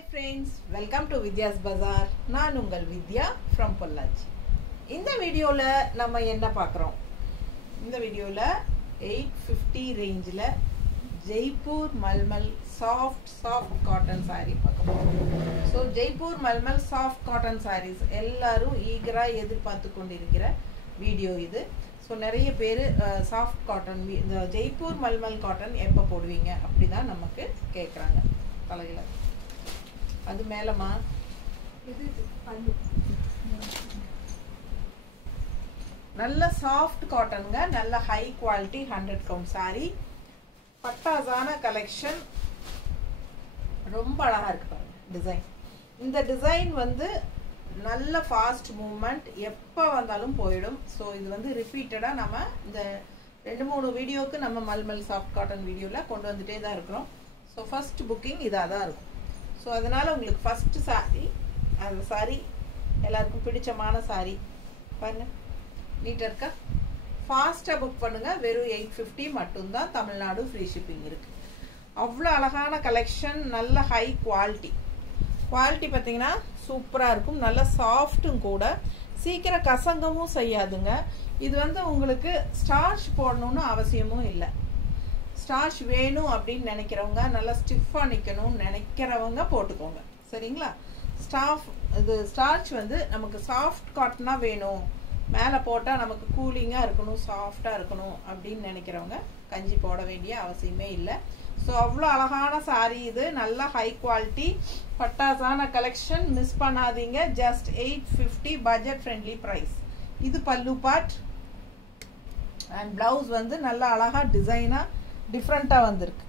Hi friends, welcome to Vidya's Bazaar. நான் உங்கள் வித்யா from Pollachi. இந்த வீடியோல நம்ம என்ன பார்க்கறோம்? இந்த வீடியோல 850 ரேஞ்சில Jaipur mulmul soft cotton saree பார்க்கறோம். So Jaipur mulmul soft cotton sarees எல்லாரும் ஈகரா எதிர்பார்த்து கொண்டிருக்கிற வீடியோ இது. ஸோ நிறைய பேர் சாஃப்ட் காட்டன் இந்த ஜெய்ப்பூர் மல்மல் காட்டன் எப்போ போடுவீங்க அப்படிதான் நமக்கு கேட்குறாங்க தலையில். அது மேலமா இது நல்ல சாஃப்ட் காட்டனுங்க, நல்ல ஹை குவாலிட்டி 100 கவுண்ட் சாரி, பட்டாசான கலெக்ஷன், ரொம்ப அழகா இருக்கு பாருங்க டிசைன். இந்த டிசைன் வந்து நல்ல ஃபாஸ்ட் மூவ்மெண்ட், எப்போ வந்தாலும் போயிடும். ஸோ இது வந்து ரிப்பீட்டடாக நம்ம இந்த 2-3 வீடியோவுக்கு நம்ம மல்மல் சாஃப்ட் காட்டன் வீடியோவில் கொண்டு வந்துட்டே தான் இருக்கிறோம். ஸோ ஃபர்ஸ்ட் புக்கிங் இதாக தான் இருக்கும். ஸோ அதனால் உங்களுக்கு ஃபஸ்ட்டு சாரி, அந்த சாரி எல்லாருக்கும் பிடிச்சமான சாரி பாருங்கள், நீட்டாக இருக்கா. ஃபாஸ்ட்டாக புக் பண்ணுங்கள். வெறும் 850 மட்டும்தான். தமிழ்நாடு ஃப்ரீ ஷிப்பிங் இருக்குது. அவ்வளோ அழகான கலெக்ஷன், நல்ல ஹை குவாலிட்டி. குவாலிட்டி பார்த்தீங்கன்னா சூப்பராக இருக்கும், நல்ல சாஃப்ட்டும் கூட, சீக்கிரம் கசங்கவும் செய்யாதுங்க. இது வந்து உங்களுக்கு ஸ்டார்ச் போடணும்னு அவசியமும் இல்லை. ஸ்டார்ச் வேணும் அப்படின்னு நினைக்கிறவங்க, நல்லா ஸ்டிஃபாக நிற்கணும்னு நினைக்கிறவங்க போட்டுக்கோங்க, சரிங்களா. இது ஸ்டார்ச் வந்து நமக்கு சாஃப்ட் காட்டனாக வேணும், மேலே போட்டால் நமக்கு கூலிங்காக இருக்கணும், சாஃப்டாக இருக்கணும் அப்படின்னு நினைக்கிறவங்க கஞ்சி போட வேண்டிய அவசியமே இல்லை. ஸோ அவ்வளோ அழகான சாரீ இது, நல்ல ஹை குவாலிட்டி பட்டாசான கலெக்ஷன், மிஸ் பண்ணாதீங்க. Just 850, budget friendly price. இது பல்லு பார்ட் அண்ட் பிளவுஸ் வந்து நல்ல அழகாக டிசைனாக டிஃப்ரெண்ட்டாக வந்திருக்கு.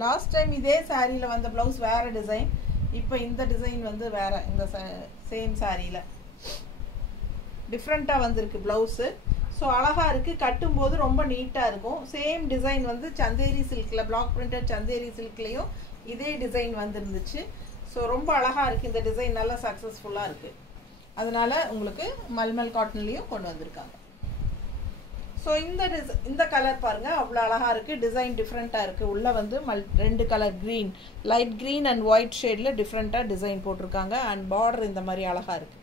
லாஸ்ட் டைம் இதே சாரியில் வந்த பிளவுஸ் வேறு டிசைன், இப்போ இந்த டிசைன் வந்து வேறு, இந்த சேம் சாரியில் டிஃப்ரெண்ட்டாக வந்திருக்கு ப்ளவுஸு. ஸோ அழகாக இருக்குது, கட்டும்போது ரொம்ப நீட்டாக இருக்கும். சேம் டிசைன் வந்து சந்தேரி சில்கில், பிளாக் பிரிண்டட் சந்தேரி சில்க்லேயும் இதே டிசைன் வந்துருந்துச்சு. ஸோ ரொம்ப அழகாக இருக்குது இந்த டிசைன், நல்லா சக்ஸஸ்ஃபுல்லாக இருக்குது. அதனால் உங்களுக்கு மல்மல் காட்டன்லேயும் கொண்டு வந்திருக்காங்க. ஸோ இந்த கலர் பாருங்கள், அவ்வளோ அழகாக இருக்குது, டிசைன் டிஃப்ரெண்ட்டாக இருக்குது. உள்ளே வந்து 2 colour green, light green and white ஷேடில் டிஃப்ரெண்ட்டாக டிசைன் போட்டிருக்காங்க. அண்ட் பார்டர் இந்த மாதிரி அழகாக இருக்குது.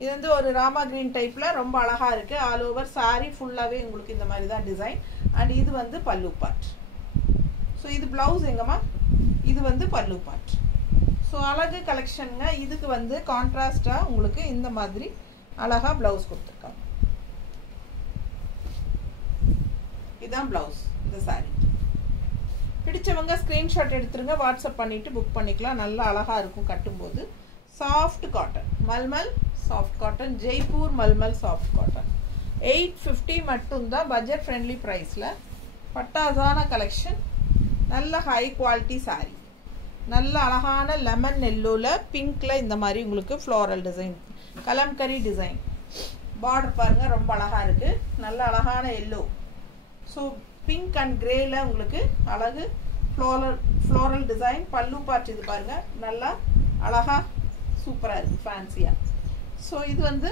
இது வந்து ஒரு ராமா கிரீன் டைப்பில் ரொம்ப அழகாக இருக்குது. ஆல் ஓவர் சாரீ ஃபுல்லாகவே உங்களுக்கு இந்த மாதிரி தான் டிசைன். அண்ட் இது வந்து பல்லு பார்ட். ஸோ இது ப்ளவுஸ் எங்கம்மா, இது வந்து பல்லு பார்ட். ஸோ அழகு கலெக்ஷனுங்க. இதுக்கு வந்து கான்ட்ராஸ்டாக உங்களுக்கு இந்த மாதிரி அழகாக ப்ளவுஸ் கொடுத்துருக்காங்க. இதுதான் ப்ளவுஸ் இந்த சாரீ. பிடிச்சவங்க ஸ்க்ரீன்ஷாட் எடுத்துருங்க, வாட்ஸ்அப் பண்ணிவிட்டு புக் பண்ணிக்கலாம். நல்லா அழகாக இருக்கும் கட்டும்போது. Soft cotton, mulmul soft cotton, Jaipur mulmul soft cotton. 850 மட்டும்தான், பட்ஜெட் ஃப்ரெண்ட்லி ப்ரைஸில். பட்டாசான கலெக்ஷன், நல்ல ஹை குவாலிட்டி சாரீ, நல்ல அழகான லெமன் எல்லோவில் பிங்க்கில் இந்த மாதிரி உங்களுக்கு floral design, kalamkari design. Border பாருங்கள், ரொம்ப அழகாக இருக்குது, நல்ல அழகான எல்லோ. ஸோ பிங்க் அண்ட் கிரேயில் உங்களுக்கு அழகு ஃப்ளோரல் டிசைன். பல்லு பார்ட் இது பாருங்கள், நல்லா அழகாக சூப்பராக இருக்குது, ஃபேன்சியாக. ஸோ இது வந்து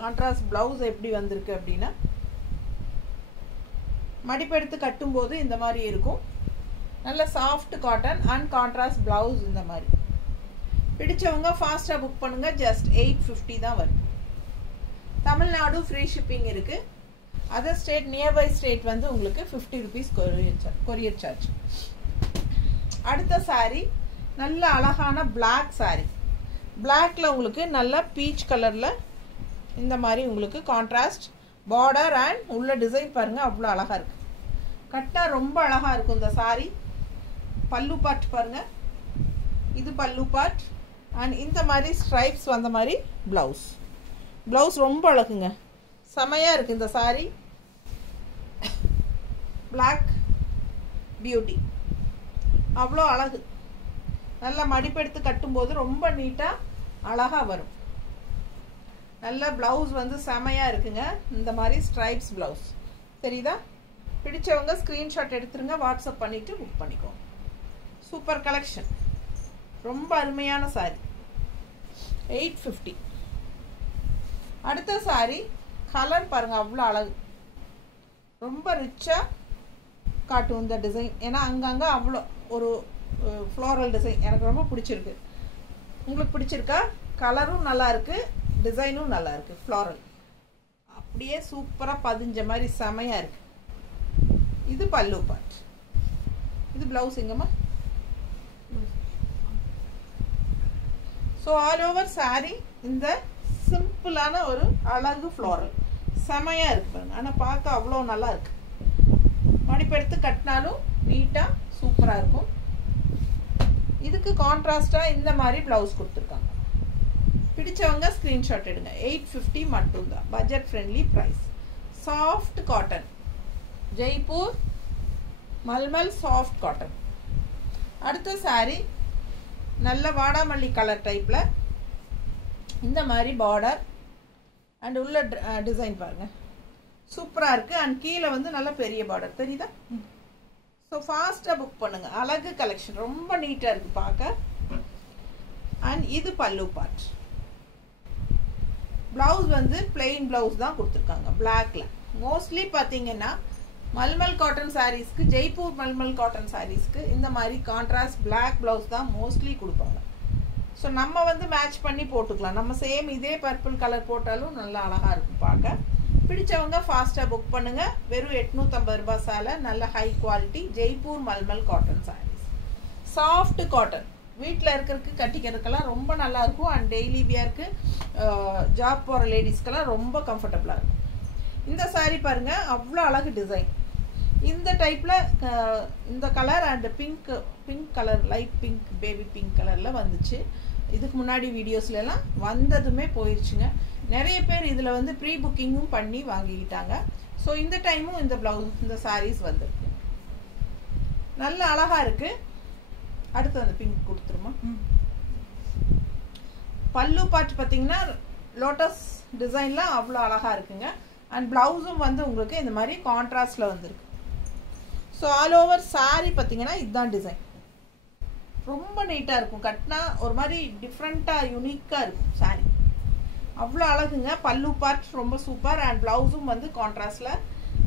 கான்ட்ராஸ்ட் ப்ளவுஸ் எப்படி வந்திருக்கு அப்படின்னா, மடிப்பெடுத்து கட்டும்போது இந்த மாதிரி இருக்கும். நல்ல soft cotton and contrast blouse இந்த மாதிரி. பிடிச்சவங்க ஃபாஸ்ட்டாக புக் பண்ணுங்கள். ஜஸ்ட் 850 தான் வரும். தமிழ்நாடு ஃப்ரீ ஷிப்பிங் இருக்குது. அதர் ஸ்டேட், நியர்பை ஸ்டேட் வந்து உங்களுக்கு 50 ருபீஸ் கொரியர் சார்ஜ். அடுத்த சாரீ நல்ல அழகான பிளாக் சாரீ. பிளாக்ல உங்களுக்கு நல்ல பீச் கலரில் இந்த மாதிரி உங்களுக்கு கான்ட்ராஸ்ட் பார்டர் அண்ட் உள்ள டிசைன் பாருங்கள், அவ்வளோ அழகாக இருக்குது. கட்டா ரொம்ப அழகாக இருக்கும் இந்த சாரீ. பல்லு பார்ட் பாருங்கள், இது பல்லு பார்ட் அண்ட் இந்த மாதிரி ஸ்ட்ரைப்ஸ் வந்த மாதிரி ப்ளவுஸ் ரொம்ப அழகுங்க, செமையாக இருக்குது இந்த சாரீ. பிளாக் பியூட்டி, அவ்வளோ அழகு. நல்லா மடிப்பெடுத்து கட்டும்போது ரொம்ப நீட்டாக அழகாக வரும். நல்ல ப்ளவுஸ் வந்து செமையாக இருக்குங்க, இந்த மாதிரி ஸ்ட்ரைப்ஸ் ப்ளவுஸ். தெரியுதா? பிடிச்சவங்க ஸ்க்ரீன்ஷாட் எடுத்துருங்க, வாட்ஸ்அப் பண்ணிவிட்டு புக் பண்ணிக்கோங்க. சூப்பர் கலெக்ஷன், ரொம்ப அருமையான சாரீ. 850. அடுத்த சாரீ கலர் பாருங்கள், அவ்வளோ அழகு, ரொம்ப ரிச்சாக காட்டும் இந்த டிசைன். ஏன்னா அங்கங்கே அவ்வளோ ஒரு ஃப்ளோரல் டிசைன் எனக்கு ரொம்ப பிடிச்சிருக்கு. உங்களுக்கு பிடிச்சிருக்கா? கலரும் நல்லா இருக்குது, டிசைனும் நல்லா இருக்குது. ஃப்ளோரல் அப்படியே சூப்பராக பதிஞ்ச மாதிரி செமையாக இருக்குது. இது பல்லு பார்ட். இது ப்ளவுஸ் எங்கம்மா? ஸோ ஆல் ஓவர் சாரி இந்த சிம்பிளான ஒரு அழகு ஃப்ளோரல் செமையாக இருக்கு பாருங்க. ஆனால் பார்க்க அவ்வளோ நல்லா இருக்கு. மடிப்பெடுத்து கட்டினாலும் நீட்டாக சூப்பராக இருக்கும். இதுக்கு கான்ட்ராஸ்டாக இந்த மாதிரி ப்ளவுஸ் கொடுத்துருக்காங்க. பிடிச்சவங்க ஸ்க்ரீன்ஷாட் எடுங்க. 850 மட்டும்தான், budget friendly price. Soft cotton, Jaipur mulmul soft cotton. அடுத்த சாரி நல்ல வாடாமல்லி கலர் டைப்பில் இந்த மாதிரி பார்டர் அண்ட் உள்ள டிசைன் பாருங்கள் சூப்பராக இருக்குது. அண்ட் கீழே வந்து நல்ல பெரிய பார்டர் தெரியுதா? ஸோ ஃபாஸ்ட்டாக புக் பண்ணுங்கள். அழகு கலெக்ஷன் ரொம்ப நீட்டாக இருக்குது பார்க்க. அண்ட் இது பல்லு பார்ட். ப்ளவுஸ் வந்து பிளெயின் ப்ளவுஸ் தான் கொடுத்துருக்காங்க பிளாக்ல. மோஸ்ட்லி பார்த்தீங்கன்னா மல்மல் காட்டன் சாரீஸ்க்கு, ஜெய்ப்பூர் மல்மல் காட்டன் சாரீஸ்க்கு இந்த மாதிரி கான்ட்ராஸ்ட் பிளாக் ப்ளவுஸ் தான் மோஸ்ட்லி கொடுப்பாங்க. ஸோ நம்ம வந்து மேட்ச் பண்ணி போட்டுக்கலாம். நம்ம சேம் இதே பர்பிள் கலர் போட்டாலும் நல்லா அழகாக இருக்கும் பார்க்க. பிடிச்சவங்க ஃபாஸ்ட்டாக புக் பண்ணுங்கள். வெறும் 850 ரூபாய் சேலை, நல்ல high quality Jaipur mulmul cotton saris. Soft cotton, வீட்டில் இருக்கிறதுக்கு கட்டிக்கிறதுக்கெல்லாம் ரொம்ப நல்லாயிருக்கும். அண்ட் டெய்லி வியருக்கு ஜாப் போகிற லேடிஸ்க்கெல்லாம் ரொம்ப கம்ஃபர்டபுளாக இருக்கும். இந்த சாரீ பாருங்கள் அவ்வளோ அழகு டிசைன். இந்த டைப்பில் இந்த colour and pink colour, light pink, baby pink கலரில் வந்துச்சு. இதுக்கு முன்னாடி வீடியோஸ்லாம் வந்ததுமே போயிடுச்சுங்க. நிறைய பேர் இதில் வந்து ப்ரீ புக்கிங்கும் பண்ணி வாங்கிக்கிட்டாங்க. ஸோ இந்த டைமும் இந்த ப்ளவுஸ், இந்த சாரீஸ் வந்துருக்கு. நல்ல அழகாக இருக்குது. அடுத்து அந்த பிங்க் கொடுத்துருமா. பல்லு பார்ட் பார்த்தீங்கன்னா லோட்டஸ் டிசைன்லாம் அவ்வளோ அழகாக இருக்குங்க. அண்ட் ப்ளவுஸும் வந்து உங்களுக்கு இந்த மாதிரி கான்ட்ராஸ்டில் வந்துருக்கு. ஸோ ஆல் ஓவர் சாரீ பார்த்தீங்கன்னா இதுதான் டிசைன். ரொம்ப நீட்டாக இருக்கும். கட்டினா ஒரு மாதிரி டிஃப்ரெண்ட்டாக யூனிக்காக இருக்கும் சாரீ. அவ்வளோ அழகுங்க. பல்லு பார்ட் ரொம்ப சூப்பர். அண்ட் ப்ளவுஸும் வந்து கான்ட்ராஸ்டில்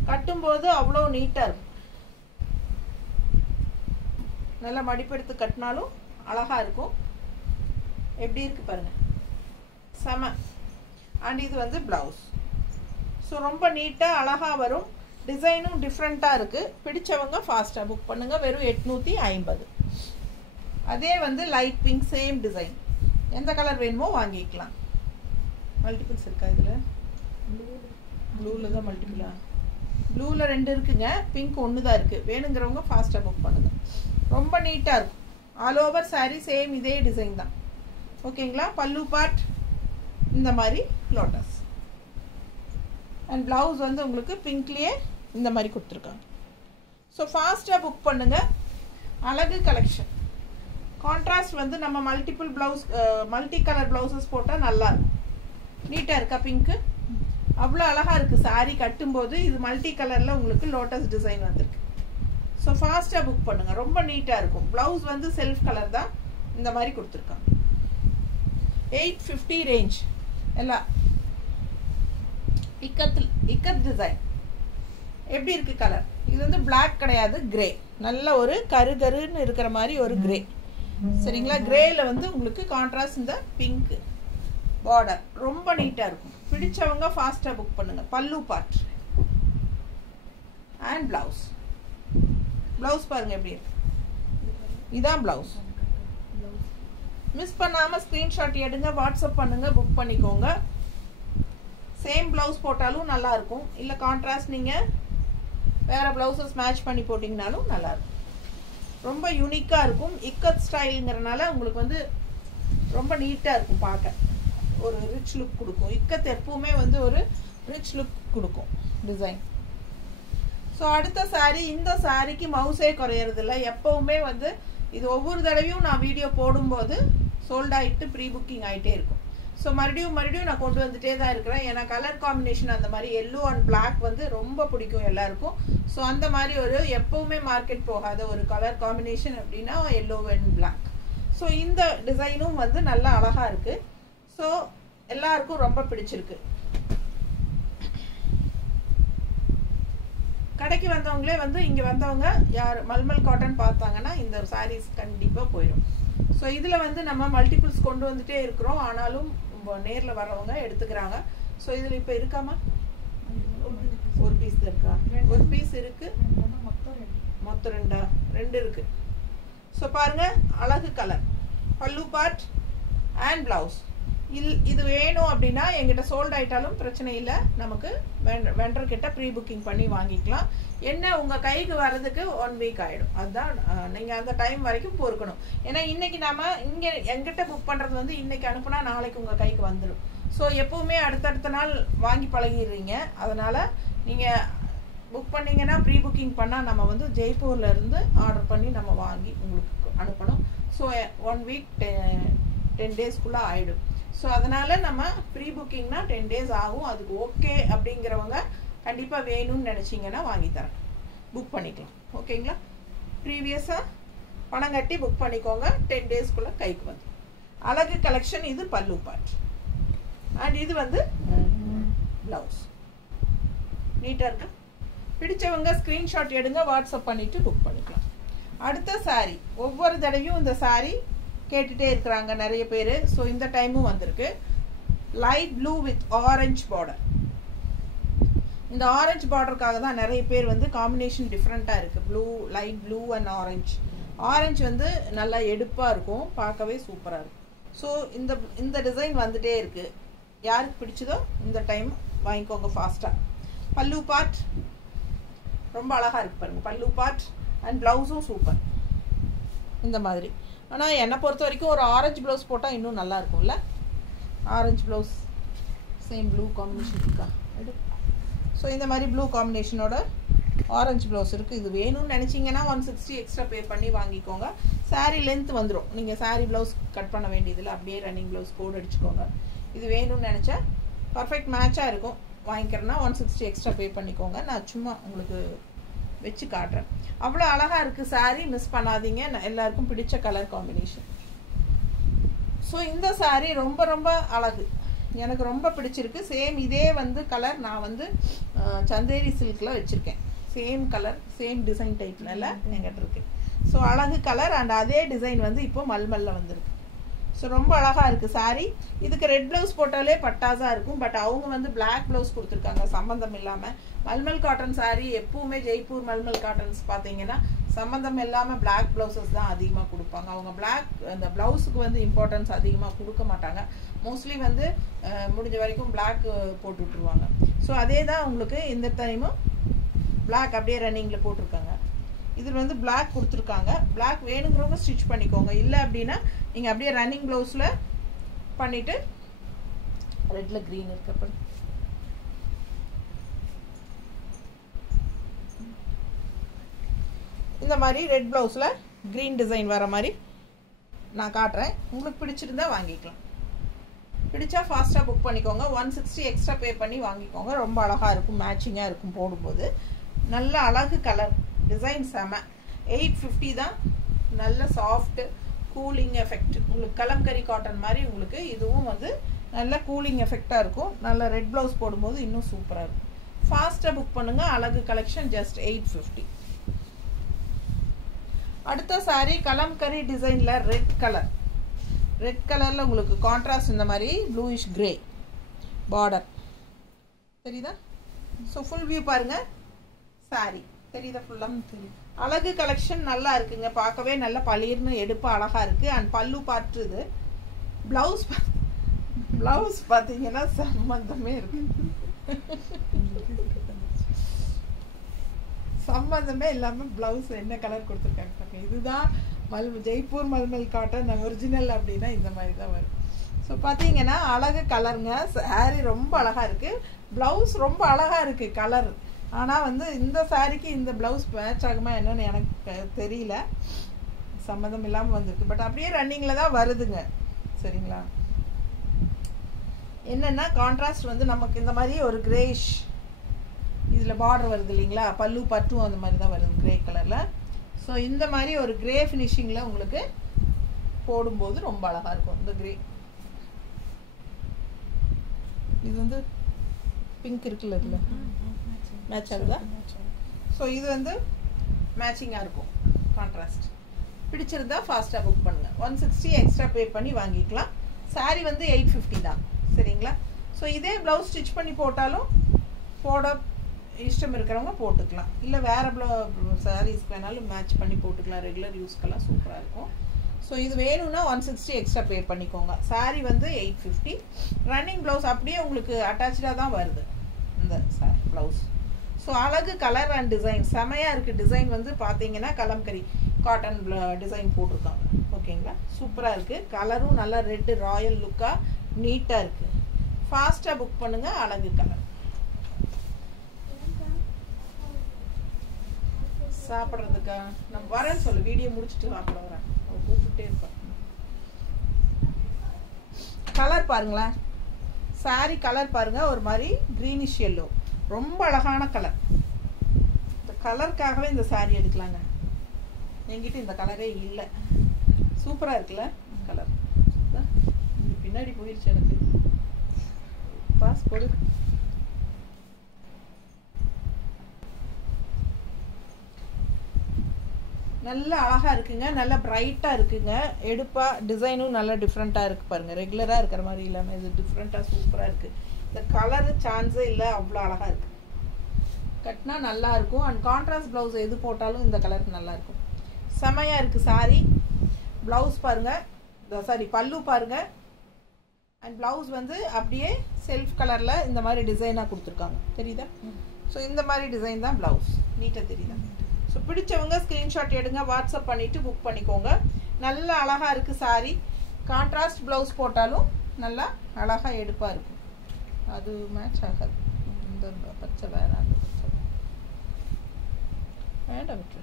கட்டும்போது அவ்வளோ நீட்டாக இருக்கும். நல்லா மடிப்பெடுத்து கட்டினாலும் அழகாக இருக்கும். எப்படி இருக்குது பாருங்கள், செம. அண்ட் இது வந்து ப்ளவுஸ். ஸோ ரொம்ப நீட்டாக அழகாக வரும். டிசைனும் டிஃப்ரெண்ட்டாக இருக்குது. பிடிச்சவங்க ஃபாஸ்ட்டாக புக் பண்ணுங்கள். வெறும் 850. அதே வந்து லைட் பிங்க் சேம் டிசைன். எந்த கலர் வேணுமோ வாங்கிக்கலாம். மல்டிபிள்ஸ் இருக்கா இதில்? ப்ளூவில் தான் மல்டிபிளா? ப்ளூவில் 2 இருக்குங்க, பிங்க் 1 தான் இருக்குது. வேணுங்கிறவங்க ஃபாஸ்ட்டாக புக் பண்ணுங்கள். ரொம்ப நீட்டாக இருக்கும். ஆல் ஓவர் சாரீ சேம் இதே டிசைன் தான். ஓகேங்களா? பல்லு பார்ட் இந்த மாதிரி லோட்டஸ். அண்ட் ப்ளவுஸ் வந்து உங்களுக்கு பிங்க்லேயே இந்த மாதிரி கொடுத்துருக்காங்க. ஸோ ஃபாஸ்ட்டாக புக் பண்ணுங்கள். அழகு கலெக்ஷன். கான்ட்ராஸ்ட் வந்து நம்ம multiple blouse, multi colour blouses போட்டால் நல்லாயிருக்கும். நீட்டாக இருக்கா பிங்க்கு? அவ்வளோ அழகாக இருக்குது சாரீ கட்டும்போது. இது மல்டி கலரில் உங்களுக்கு லோட்டஸ் டிசைன் வந்திருக்கு. ஸோ ஃபாஸ்ட்டாக புக் பண்ணுங்கள். ரொம்ப நீட்டாக இருக்கும். ப்ளவுஸ் வந்து செல்ஃப் கலர் தான் இந்த மாதிரி கொடுத்துருக்காங்க. 850 ரேஞ்ச். எல்லாம் இக்கத் டிசைன். எப்படி இருக்கு கலர்? இது வந்து பிளாக் கிடையாது, கிரே. நல்ல ஒரு கருன்னு இருக்கிற மாதிரி ஒரு கிரே. சரிங்களா? கிரேல வந்து உங்களுக்கு கான்ட்ராஸ்ட் இந்த பிங்க் பார்டர் ரொம்ப நீட்டா இருக்கும். பிடிச்சவங்க ஃபாஸ்டா புக் பண்ணுங்க. பல்லு பார்ட் அண்ட் பிளவுஸ். பிளவுஸ் பாருங்க எப்படி இருக்கு. இதான் பிளவுஸ். மிஸ் பண்ணாம ஸ்கிரீன்ஷாட் எடுங்க, வாட்ஸ்அப் பண்ணுங்க, புக் பண்ணிக்கோங்க. சேம் பிளவுஸ் போட்டாலும் நல்லா இருக்கும். இல்ல கான்ட்ராஸ்ட் நீங்க வேற பிளவுசஸ் மேட்ச் பண்ணி போட்டிங்கனாலும் நல்லா இருக்கும். ரொம்ப யூனிக்கா இருக்கும். இக்கத் ஸ்டைல்ங்கிறனால உங்களுக்கு வந்து ரொம்ப நீட்டா இருக்கும். பார்க்க ஒரு ரிச் லுக் கொடுக்கும். இக்கத் எப்பவுமே வந்து ஒரு ரிச் லுக் கொடுக்கும் டிசைன். ஸோ அடுத்த சாரீ. இந்த சாரீக்கு மவுசே குறையறது இல்லை. எப்பவுமே வந்து இது ஒவ்வொரு தடவையும் நான் வீடியோ போடும்போது சோல்ட் ஆகிட்டு ப்ரீ புக்கிங் ஆகிட்டே இருக்கும். ஸோ மறுபடியும் நான் கொண்டு வந்துட்டே தான் இருக்கிறேன். ஏன்னா கலர் காம்பினேஷன் அந்த மாதிரி எல்லோ அண்ட் பிளாக் வந்து ரொம்ப பிடிக்கும் எல்லாருக்கும். ஸோ அந்த மாதிரி ஒரு எப்பவுமே மார்க்கெட் போகாத ஒரு கலர் காம்பினேஷன் அப்படின்னா எல்லோ அண்ட் பிளாக். ஸோ இந்த டிசைனும் வந்து நல்லா அழகா இருக்கு. ஸோ எல்லாருக்கும் ரொம்ப பிடிச்சிருக்கு. கடைக்கு வந்தவங்களே வந்து இங்கே வந்தவங்க யார் மல்மல் காட்டன் பார்த்தாங்கன்னா இந்த சாரீஸ் கண்டிப்பாக போயிடும். ஸோ இதில் வந்து நம்ம மல்டிபிள்ஸ் கொண்டு வந்துட்டே இருக்கிறோம், ஆனாலும் நேரில் வர்றவங்க எடுத்துக்கிறாங்க. ஸோ இதில் இப்போ இருக்காமா? ஒரு பீஸ் இருக்கா? ஒரு பீஸ் இருக்கு, மொத்தம் ரெண்டு இருக்கு. ஸோ பாருங்க, அழகு கலர், பல்லு பார்ட் அண்ட் பிளவுஸ். இது வேணும் அப்படின்னா எங்கிட்ட சோல்ட் ஆயிட்டாலும் பிரச்சனை இல்லை, நமக்கு வெண்டர் கிட்ட ப்ரீ புக்கிங் பண்ணி வாங்கிக்கலாம். என்ன உங்கள் கைக்கு வர்றதுக்கு 1 வீக் ஆகிடும். அதுதான் நீங்கள் அந்த டைம் வரைக்கும் பொறுக்கணும். ஏன்னா இன்னைக்கு நம்ம இங்கே எங்கிட்ட புக் பண்ணுறது வந்து இன்னைக்கு அனுப்புனா நாளைக்கு உங்கள் கைக்கு வந்துடும். ஸோ எப்போவுமே அடுத்தடுத்த நாள் வாங்கி பழகிடுறீங்க. அதனால் நீங்கள் புக் பண்ணிங்கன்னா ப்ரீ புக்கிங் பண்ணால் நம்ம வந்து ஜெய்ப்பூர்லேருந்து ஆர்டர் பண்ணி நம்ம வாங்கி உங்களுக்கு அனுப்பணும். ஸோ 1 வீக் 10 டேஸ்க்குள்ளே ஆகிடும். ஸோ அதனால் நம்ம ப்ரீ புக்கிங்னா 10 டேஸ் ஆகும். அதுக்கு ஓகே அப்படிங்கிறவங்க கண்டிப்பாக வேணும்னு நினச்சிங்கன்னா வாங்கித்தரேன், புக் பண்ணிக்கலாம். ஓகேங்களா? ப்ரீவியஸாக பணம் கட்டி புக் பண்ணிக்கோங்க, 10 டேஸ்க்குள்ளே கைக்கு வந்து. அழகு கலெக்ஷன். இது பல்லு பார்ட் அண்ட் இது வந்து ப்ளவுஸ். நீட்டாக இருக்கு. பிடிச்சவங்க ஸ்க்ரீன்ஷாட் எடுங்க, வாட்ஸ்அப் பண்ணிவிட்டு புக் பண்ணிக்கலாம். அடுத்த சாரீ, ஒவ்வொரு தடவையும் இந்த சாரீ கேட்டுகிட்டே இருக்கிறாங்க நிறைய பேர். ஸோ இந்த டைமும் வந்திருக்கு. Light blue with orange border. இந்த ஆரஞ்ச் பார்டருக்காக தான் நிறைய பேர் வந்து காம்பினேஷன் டிஃப்ரெண்ட்டாக இருக்குது. Blue, light blue and orange. Orange வந்து நல்லா எடுப்பாக இருக்கும், பார்க்கவே சூப்பராக இருக்கும். ஸோ இந்த டிசைன் வந்துட்டே இருக்குது. யாருக்கு பிடிச்சதோ இந்த டைம் வாங்கிக்கோங்க ஃபாஸ்ட்டாக. பல்லு பார்ட் ரொம்ப அழகாக இருக்கு பாருங்கள். பல்லு பார்ட் அண்ட் ப்ளவுஸும் சூப்பர் இந்த மாதிரி. ஆனால் என்னை பொறுத்த வரைக்கும் ஒரு ஆரஞ்சு ப்ளவுஸ் போட்டால் இன்னும் நல்லா இருக்கும்ல. Orange blouse same blue combination இருக்கா? ஸோ இந்த மாதிரி ப்ளூ காம்பினேஷனோட ஆரஞ்சு ப்ளவுஸ் இருக்குது. இது வேணும்னு நினச்சிங்கன்னா 160 எக்ஸ்ட்ரா பே பண்ணி வாங்கிக்கோங்க. சாரீ லென்த் வந்துடும். நீங்கள் சாரீ ப்ளவுஸ் கட் பண்ண வேண்டியதில்லை, அப்படியே ரன்னிங் ப்ளவுஸ் கோட் அடிச்சுக்கோங்க. இது வேணும்னு நினச்சா பர்ஃபெக்ட் மேட்சாக இருக்கும். வாங்கிக்கிறேன்னா 160 எக்ஸ்ட்ரா பே பண்ணிக்கோங்க. நான் சும்மா உங்களுக்கு வச்சு காட்டுறேன். அவ்வளோ அழகாக இருக்குது சாரீ, மிஸ் பண்ணாதீங்க. எல்லாருக்கும் பிடிச்ச கலர் காம்பினேஷன். ஸோ இந்த சாரீ ரொம்ப ரொம்ப அழகு, எனக்கு ரொம்ப பிடிச்சிருக்கு. சேம் இதே வந்து கலர் நான் வந்து சந்தேரி சில்கில் வச்சுருக்கேன். சேம் கலர் சேம் டிசைன் டைப்ல என்கிட்ட இருக்குது. ஸோ அழகு கலர் அண்ட் அதே டிசைன் வந்து இப்போ மல்மல்ல வந்துருக்கு. ஸோ ரொம்ப அழகாக இருக்குது சாரீ. இதுக்கு ரெட் ப்ளவுஸ் போட்டாலே பட்டாஸாக இருக்கும். பட் அவங்க வந்து பிளாக் ப்ளவுஸ் கொடுத்துருக்காங்க சம்மந்தம் இல்லாமல். மல்மல் காட்டன் சாரீ எப்பவுமே ஜெய்ப்பூர் மல்மல் காட்டன்ஸ் பார்த்தீங்கன்னா சம்மந்தம் இல்லாமல் பிளாக் ப்ளவுசஸ் தான் அதிகமாக கொடுப்பாங்க. அவங்க பிளாக் அந்த ப்ளவுஸுக்கு வந்து இம்பார்ட்டன்ஸ் அதிகமாக கொடுக்க மாட்டாங்க. மோஸ்ட்லி வந்து முடிஞ்ச வரைக்கும் பிளாக் போட்டு விட்ருவாங்க. ஸோ அதே தான் உங்களுக்கு இந்த டைமும் பிளாக் அப்படியே ரன்னிங்கில் போட்டிருக்காங்க. இதில் வந்து பிளாக் கொடுத்துருக்காங்க. பிளாக் வேணுங்கிறவங்க ஸ்டிச் பண்ணிக்கோங்க. இல்லை அப்படின்னா நீங்கள் அப்படியே ரன்னிங் ப்ளவுஸில் பண்ணிவிட்டு ரெட்டில் க்ரீன் இருக்கப்போ இந்த மாதிரி ரெட் ப்ளவுஸில் க்ரீன் டிசைன் வர மாதிரி நான் காட்டுறேன். உங்களுக்கு பிடிச்சிருந்தா வாங்கிக்கலாம். பிடிச்சா ஃபாஸ்ட்டாக புக் பண்ணிக்கோங்க. 160 எக்ஸ்ட்ரா பே பண்ணி வாங்கிக்கோங்க. ரொம்ப அழகாக இருக்கும், மேட்சிங்காக இருக்கும் போடும்போது. நல்ல அழகு கலர், டிசைன் செம. 850 தான். நல்ல சாஃப்ட் கூலிங் எஃபெக்ட். உங்களுக்கு கலம்கரி காட்டன் மாதிரி உங்களுக்கு இதுவும் வந்து நல்ல கூலிங் எஃபெக்டாக இருக்கும். நல்ல ரெட் ப்ளவுஸ் போடும்போது இன்னும் சூப்பராக இருக்கும். ஃபாஸ்ட்டாக புக் பண்ணுங்கள். அழகு கலெக்ஷன் ஜஸ்ட் 850. அடுத்த சாரீ கலம்கரி டிசைனில் ரெட் கலர். ரெட் கலரில் உங்களுக்கு கான்ட்ராஸ்ட் இந்த மாதிரி ப்ளூயிஷ் கிரே பார்டர் தெரியுதா? ஸோ ஃபுல் வியூ பாருங்கள். சாரீ தெரியுதா? ஃபுல்லாக தெரியும். அழகு கலெக்ஷன் நல்லா இருக்குங்க. பார்க்கவே நல்ல பளிர்னு எடுப்பு அழகாக இருக்குது. அண்ட் பல்லு பார்த்து இது ப்ளவுஸ் பார்த்தீங்கன்னா சம்மந்தமே இருக்கு. சம்மந்தமே இல்லாமல் ப்ளவுஸ் என்ன கலர் கொடுத்துருக்காங்க பாருங்க. இதுதான் ஜெய்ப்பூர் மல்மல் காட்டன் ஒரிஜினல் அப்படின்னா இந்த மாதிரி தான் வரும். ஸோ பார்த்தீங்கன்னா அழகு கலருங்க. சாரீ ரொம்ப அழகாக இருக்குது. ப்ளவுஸ் ரொம்ப அழகாக இருக்குது கலர். ஆனால் வந்து இந்த சாரீக்கு இந்த ப்ளவுஸ் மேட்ச் ஆகுமா என்னன்னு எனக்கு தெரியல. சம்மந்தம் இல்லாமல் வந்திருக்கு. பட் அப்படியே ரன்னிங்கில் தான் வருதுங்க. சரிங்களா? என்னென்னா கான்ட்ராஸ்ட் வந்து நமக்கு இந்த மாதிரி ஒரு கிரேஷ் இதில் பார்டர் வருது இல்லைங்களா? பல்லு பட்டும் அந்த மாதிரி தான் வருது கிரே கலரில். ஸோ இந்த மாதிரி ஒரு கிரே ஃபினிஷிங்கில் உங்களுக்கு போடும்போது ரொம்ப அழகாக இருக்கும். இந்த கிரே இது வந்து பிங்க் இருக்குல்ல, இதில் மேட்ச் ஆகுதா? ஸோ இது வந்து மேட்சிங்காக இருக்கும் கான்ட்ராஸ்ட். பிடிச்சிருந்தா ஃபாஸ்ட்டாக புக் பண்ணுங்கள். 160 எக்ஸ்ட்ரா பே பண்ணி வாங்கிக்கலாம். சாரீ வந்து 850 தான். சரிங்களா? ஸோ இதே ப்ளவுஸ் ஸ்டிச் பண்ணி போட்டாலும் போட இஷ்டம் இருக்கிறவங்க போட்டுக்கலாம். இல்லை வேறு சாரீஸ்க்கு வேணாலும் மேட்ச் பண்ணி போட்டுக்கலாம். ரெகுலர் யூஸ்க்கெல்லாம் சூப்பராக இருக்கும். ஸோ இது வேணும்னா 160 எக்ஸ்ட்ரா பே பண்ணிக்கோங்க. சாரீ வந்து 850. ரன்னிங் ப்ளவுஸ் அப்படியே உங்களுக்கு அட்டாச்சாக தான் வருது இந்த ப்ளவுஸ். ஸோ அழகு கலர் அண்ட் டிசைன் செமையாக இருக்குது. டிசைன் வந்து பார்த்தீங்கன்னா கலம்கரி காட்டன் டிசைன் போட்டிருக்காங்க. ஓகேங்களா? சூப்பராக இருக்குது. கலரும் நல்லா ரெட்டு ராயல் லுக்காக நீட்டாக இருக்குது. ஃபாஸ்ட்டாக புக் பண்ணுங்கள். அழகு கலர். சாப்பிட்றதுக்கா நம்ம வரேன்னு சொல்லு. வீடியோ முடிச்சுட்டு சாப்பிட வரேன். கூப்பிட்டே இருப்பேன். கலர் பாருங்களேன். சாரி கலர் பாருங்க. ஒரு மாதிரி கிரீனிஷ் எல்லோ. ரொம்ப அழகான கலர். இந்த கலருக்காகவே இந்த சாரி எடுக்கலாங்க. என்கிட்ட இந்த கலரே இல்லை. சூப்பராக இருக்குல்ல கலர். பின்னாடி போயிடுச்சு எனக்கு. பாஸ் போடு. நல்ல அழகாக இருக்குங்க. நல்ல பிரைட்டாக இருக்குங்க. எடுப்பாக டிசைனும் நல்லா டிஃப்ரெண்ட்டாக இருக்குது பாருங்கள். ரெகுலராக இருக்கிற மாதிரி இல்லாமல் இது டிஃப்ரெண்ட்டாக சூப்பராக இருக்குது. இந்த கலரு சான்ஸே இல்லை. அவ்வளோ அழகாக இருக்குது. கட்டினா நல்லாயிருக்கும். அண்ட் கான்ட்ராஸ்ட் ப்ளவுஸ் எது போட்டாலும் இந்த கலருக்கு நல்லாயிருக்கும். செமையாக இருக்குது சாரி. ப்ளவுஸ் பாருங்கள். சாரி பல்லு பாருங்கள். அண்ட் ப்ளவுஸ் வந்து அப்படியே செல்ஃப் கலரில் இந்த மாதிரி டிசைனாக கொடுத்துருக்காங்க. தெரியுதா? ஸோ இந்த மாதிரி டிசைன் தான் ப்ளவுஸ். நீட்டாக தெரியுதா? ஸோ பிடிச்சவங்க ஸ்க்ரீன்ஷாட் எடுங்க. வாட்ஸ்அப் பண்ணிவிட்டு புக் பண்ணிக்கோங்க. நல்ல அழகாக இருக்குது சாரி. கான்ட்ராஸ்ட் ப்ளவுஸ் போட்டாலும் நல்லா அழகாக எடுப்பாக இருக்கும். அது மேட்ச் ஆகாது. இந்த பச்சை வேறு அந்த பச்சை வேண்டாம் விட்டு.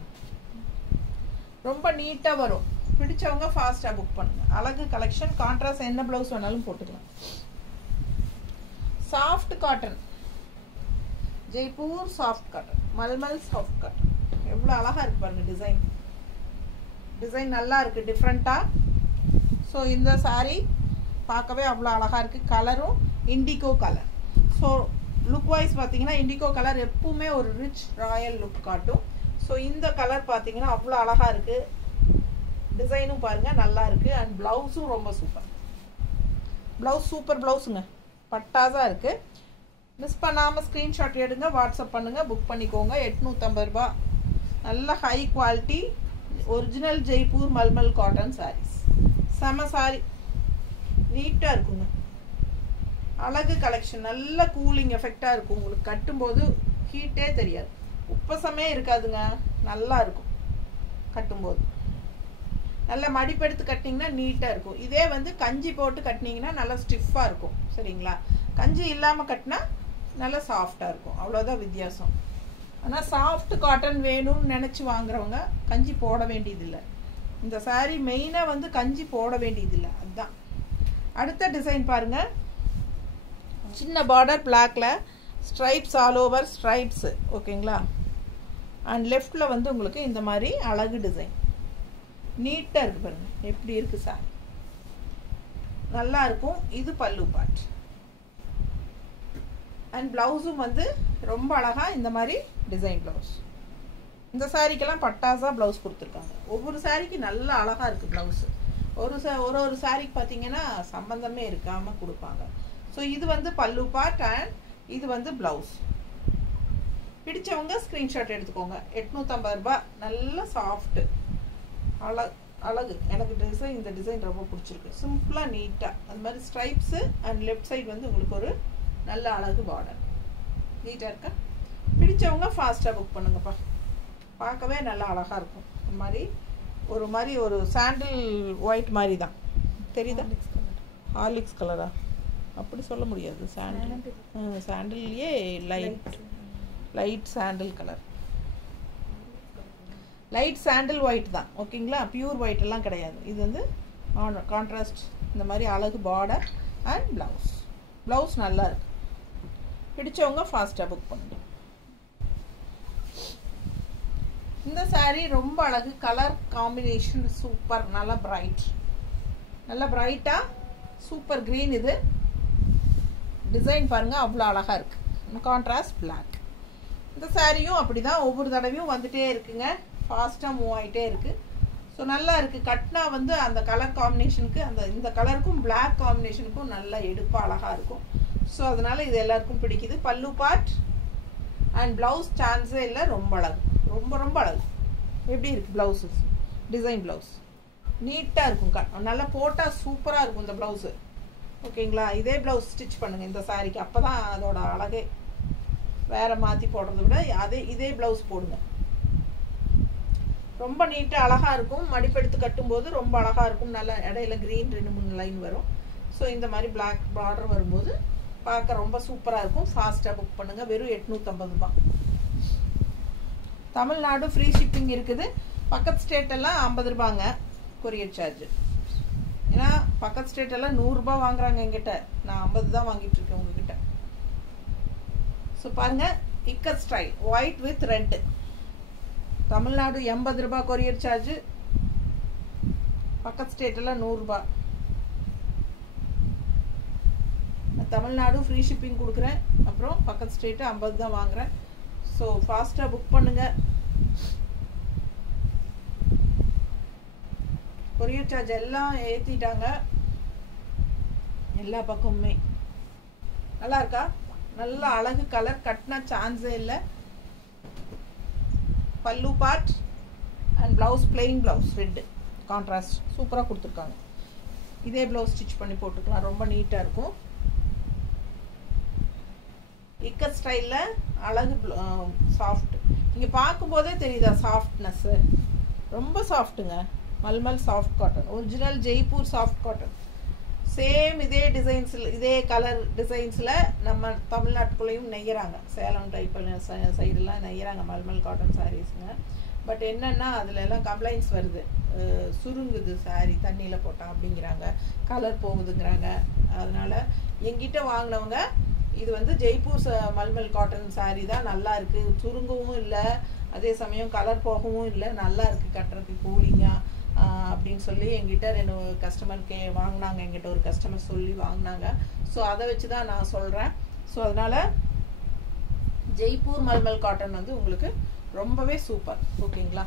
ரொம்ப நீட்டாக வரும். பிடிச்சவங்க ஃபாஸ்ட்டாக புக் பண்ணுங்கள். அழகு கலெக்ஷன். கான்ட்ராஸ்ட் என்ன ப்ளவுஸ் வேணாலும் போட்டுக்கலாம். Soft cotton. Jaipur soft cotton. Mulmul soft cotton. எவ்வளோ அழகாக இருக்குது பாருங்கள். டிசைன் நல்லா இருக்குது டிஃப்ரெண்ட்டாக. ஸோ இந்த சாரீ பார்க்கவே அவ்வளோ அழகாக இருக்குது. கலரும் indigo colour. So look wise பார்த்தீங்கன்னா இண்டிகோ கலர் எப்பவுமே ஒரு ரிச் ராயல் லுக் காட்டும். ஸோ இந்த கலர் பார்த்தீங்கன்னா அவ்வளோ அழகாக இருக்குது. டிசைனும் பாருங்கள் நல்லா இருக்குது. அண்ட் ப்ளவுஸும் ரொம்ப சூப்பர். ப்ளவுஸ் சூப்பர் ப்ளவுஸுங்க. பட்டாஸாக இருக்குது. மிஸ் பண்ணாமல் ஸ்க்ரீன்ஷாட் எடுங்க. வாட்ஸ்அப் பண்ணுங்கள். புக் பண்ணிக்கோங்க. 850 ரூபா. நல்ல high quality original Jaipur mulmul cotton saris. செம சாரி. நீட்டாக இருக்குங்க. அழகு கலெக்ஷன். நல்ல கூலிங் எஃபெக்டாக இருக்கும். உங்களுக்கு கட்டும்போது ஹீட்டே தெரியாது. உப்பசமே இருக்காதுங்க. நல்லா இருக்கும் கட்டும்போது. நல்ல மடிப்பெடுத்து கட்டினீங்கன்னா நீட்டாக இருக்கும். இதே வந்து கஞ்சி போட்டு கட்டினீங்கன்னா நல்லா ஸ்டிஃபாக இருக்கும். சரிங்களா? கஞ்சி இல்லாமல் கட்டினா நல்லா சாஃப்டாக இருக்கும். அவ்வளோதான் வித்தியாசம். ஆனால் சாஃப்ட் காட்டன் வேணும்னு நினச்சி வாங்குறவங்க கஞ்சி போட வேண்டியதில்லை. இந்த சாரீ மெயினாக வந்து கஞ்சி போட வேண்டியதில்லை. அதுதான். அடுத்த டிசைன் பாருங்கள். சின்ன பார்டர் பிளாக்ல ஸ்ட்ரைப்ஸ் ஆல் ஓவர் ஸ்ட்ரைப்ஸு. ஓகேங்களா? அண்ட் லெஃப்டில் வந்து உங்களுக்கு இந்த மாதிரி அழகு டிசைன் நீட்டாக இருக்குது பாருங்கள். எப்படி இருக்குது சாரி. நல்லா இருக்கும். இது பல்லு பார்ட். அண்ட் ப்ளவுஸும் வந்து ரொம்ப அழகாக இந்த மாதிரி டிசைன் ப்ளவுஸ். இந்த சாரீக்கெல்லாம் பட்டாஸாக ப்ளவுஸ் கொடுத்துருக்காங்க. ஒவ்வொரு சாரீக்கு நல்லா அழகாக இருக்குது ப்ளவுஸு. ஒரு சாரீக்கு பார்த்தீங்கன்னா சம்பந்தமே இருக்காமல் கொடுப்பாங்க. ஸோ இது வந்து பல்லு பார்ட் அண்ட் இது வந்து ப்ளவுஸ். பிடிச்சவங்க ஸ்க்ரீன்ஷாட் எடுத்துக்கோங்க. 850 ரூபா. நல்ல சாஃப்ட்டு அழகு. எனக்கு இந்த டிசைன் ரொம்ப பிடிச்சிருக்கு. சிம்பிளாக நீட்டாக அந்த மாதிரி ஸ்ட்ரைப்ஸு அண்ட் லெஃப்ட் சைடு வந்து உங்களுக்கு ஒரு நல்ல அழகு பார்டர். நீட்டாக இருக்கா? பிடிச்சவங்க ஃபாஸ்ட்டாக புக் பண்ணுங்கப்பா. பார்க்கவே நல்லா அழகாக இருக்கும். ஒரு மாதிரி ஒரு சாண்டில் ஒயிட் மாதிரி தான் தெரியுதா? ஹார்லிக்ஸ் கலரா? அப்படி சொல்ல முடியாது. சாண்டில்லையே light sandal colour. Light sandal white தான். ஓகேங்களா? பியூர் ஒயிட் எல்லாம் கிடையாது. இது வந்து கான்ட்ராஸ்ட் இந்த மாதிரி அழகு பார்டர் அண்ட் ப்ளவுஸ் நல்லா இருக்கு. பிடிச்சவங்க ஃபாஸ்ட்டாக புக் பண்ணுங்க. இந்த சாரீ ரொம்ப அழகு. Colour combination super. நல்லா பிரைட்டாக சூப்பர் க்ரீன். இது டிசைன் பாருங்கள் அவ்வளோ அழகாக இருக்குது. Contrast black. இந்த சாரியும் அப்படி தான் ஒவ்வொரு தடவையும் வந்துட்டே இருக்குங்க, ஃபாஸ்ட்டாக மூவ் ஆகிட்டே இருக்குது. ஸோ நல்லா இருக்குது. கட்னா வந்து அந்த கலர் காம்பினேஷனுக்கு இந்த கலருக்கும் பிளாக் காம்பினேஷனுக்கும் நல்லா எடுப்பாக அழகாக இருக்கும். ஸோ அதனால் இது எல்லாருக்கும் பிடிக்குது. பல்லு பார்ட் அண்ட் ப்ளவுஸ் சான்ஸே இல்லை, ரொம்ப அழகு, ரொம்ப ரொம்ப அழகு. எப்படி இருக்குது ப்ளவுஸு? டிசைன் ப்ளவுஸ் நீட்டாக இருக்கும், நல்லா போட்டால் சூப்பராக இருக்கும் இந்த ப்ளவுஸு. ஓகேங்களா? இதே ப்ளவுஸ் ஸ்டிச் பண்ணுங்கள் இந்த சாரிக்கு, அப்போ தான் அதோட அழகே. வேறு மாற்றி போடுறத விட இதே ப்ளவுஸ் போடுங்க, ரொம்ப நீட்டாக அழகாக இருக்கும். மடிப்பெடுத்து கட்டும்போது ரொம்ப அழகாக இருக்கும். நல்லா இடையில க்ரீன் 2-3 லைன் வரும். ஸோ இந்த மாதிரி பிளாக் பார்டர் வரும்போது பார்க்க ரொம்ப சூப்பராக இருக்கும். ஃபாஸ்ட்டாக புக் பண்ணுங்கள். வெறும் 850 ரூபா. தமிழ்நாடு ஃப்ரீ ஷிப்பிங் இருக்குது. பக்கத்து ஸ்டேட்டெல்லாம் 50 ரூபாங்க கொரியர் சார்ஜ். ஏன்னா பக்கத்து ஸ்டேட்டெல்லாம் 100 ரூபா வாங்குறாங்க எங்கிட்ட, நான் 50 தான் வாங்கிட்டு இருக்கேன் உங்ககிட்ட. ஸோ பாருங்கள், ikat style white with red. Tamil Nadu 80 ரூபா கொரியர் சார்ஜ், பக்கத்து ஸ்டேட்டெல்லாம் 100 ரூபா. தமிழ்நாடு ஃப்ரீ ஷிப்பிங் கொடுக்குறேன், அப்புறம் பக்கத்து ஸ்டேட்டு 50 தான் வாங்குறேன். ஸோ ஃபாஸ்ட்டாக புக் பண்ணுங்கள். கொரியர் சார்ஜ் எல்லாம் ஏற்றிட்டாங்க எல்லா பக்கமுமே. நல்லா இருக்கா? நல்ல அழகு கலர், கட்டினா சான்ஸே இல்லை. பல்லு part and blouse plain blouse red contrast சூப்பராக கொடுத்துருக்காங்க. இதே ப்ளவுஸ் ஸ்டிச் பண்ணி போட்டுக்கலாம், ரொம்ப நீட்டாக இருக்கும். இக்கட் ஸ்டைலில் அழகு சாஃப்ட். நீங்கள் பார்க்கும்போதே தெரியுதா சாஃப்ட்னஸ்ஸு? ரொம்ப சாஃப்ட்டுங்க. Malmal soft cotton, original Jaipur soft cotton. Same இதே டிசைன்ஸில், இதே கலர் டிசைன்ஸில் நம்ம தமிழ்நாட்டுக்குள்ளேயும் நெய்யறாங்க. சேலம் டைப்பில் சைடெல்லாம் நெய்யறாங்க மல்மல் காட்டன் சாரீஸுங்க. பட் என்னென்னா அதில் எல்லாம் கம்ப்ளைண்ட்ஸ் வருது, சுருங்குது சாரீ தண்ணியில் போட்டால் அப்படிங்கிறாங்க, கலர் போகுதுங்கிறாங்க. அதனால் எங்கிட்ட வாங்கினவங்க இது வந்து ஜெய்ப்பூர் மல்மல் காட்டன் சாரீ தான், நல்லா இருக்குது, சுருங்கவும் இல்லை, அதே சமயம் கலர் போகவும் இல்லை, நல்லா இருக்குது, கட்டுறதுக்கு கூலிங்காக அப்படின்னு சொல்லி எங்கிட்ட 2 கஸ்டமர் வாங்கினாங்க. எங்கிட்ட ஒரு கஸ்டமர் சொல்லி வாங்கினாங்க. ஸோ அதை வச்சு தான் நான் சொல்கிறேன். ஸோ அதனால் ஜெய்ப்பூர் மல்மல் காட்டன் வந்து உங்களுக்கு ரொம்பவே சூப்பர். ஓகேங்களா?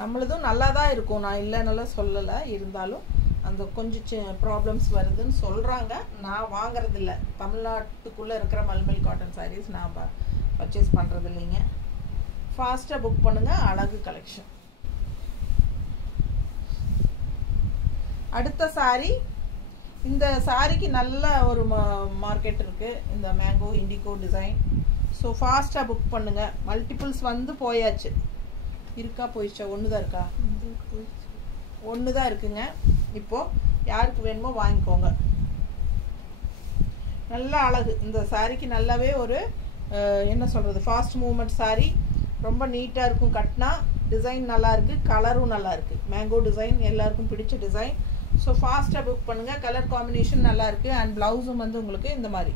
நம்மளதும் நல்லா தான் இருக்கும், நான் இல்லைன்னால சொல்லலை. இருந்தாலும் அந்த கொஞ்சம் ப்ராப்ளம்ஸ் வருதுன்னு சொல்கிறாங்க. நான் வாங்குறதில்ல, தமிழ்நாட்டுக்குள்ளே இருக்கிற மல்மல் காட்டன் சாரீஸ் நான் பர்ச்சேஸ் பண்ணுறது இல்லைங்க. ஃபாஸ்ட்டாக புக் பண்ணுங்கள். அழகு கலெக்ஷன். அடுத்த சாரி, இந்த சாரிக்கு நல்ல ஒரு மார்க்கெட் இருக்குது, இந்த மேங்கோ இண்டிகோ டிசைன். ஸோ ஃபாஸ்ட்டாக புக் பண்ணுங்கள். மல்டிபிள்ஸ் வந்து போயாச்சு. இருக்கா? போயிடுச்சா? ஒன்று தான் இருக்கா? ஒன்று தான் இருக்குங்க. இப்போது யாருக்கு வேணுமோ வாங்கிக்கோங்க. நல்ல அழகு இந்த சாரிக்கு. நல்லாவே ஒரு என்ன சொல்கிறது, ஃபாஸ்ட் மூவ்மெண்ட் சாரி. ரொம்ப நீட்டாக இருக்கும், கட்டினா டிசைன் நல்லாயிருக்கு, கலரும் நல்லாயிருக்கு. மேங்கோ டிசைன் எல்லாருக்கும் பிடிச்ச டிசைன். ஸோ ஃபாஸ்ட்டாக புக் பண்ணுங்கள். கலர் காம்பினேஷன் நல்லாயிருக்கு. அண்ட் ப்ளவுஸும் வந்து உங்களுக்கு இந்த மாதிரி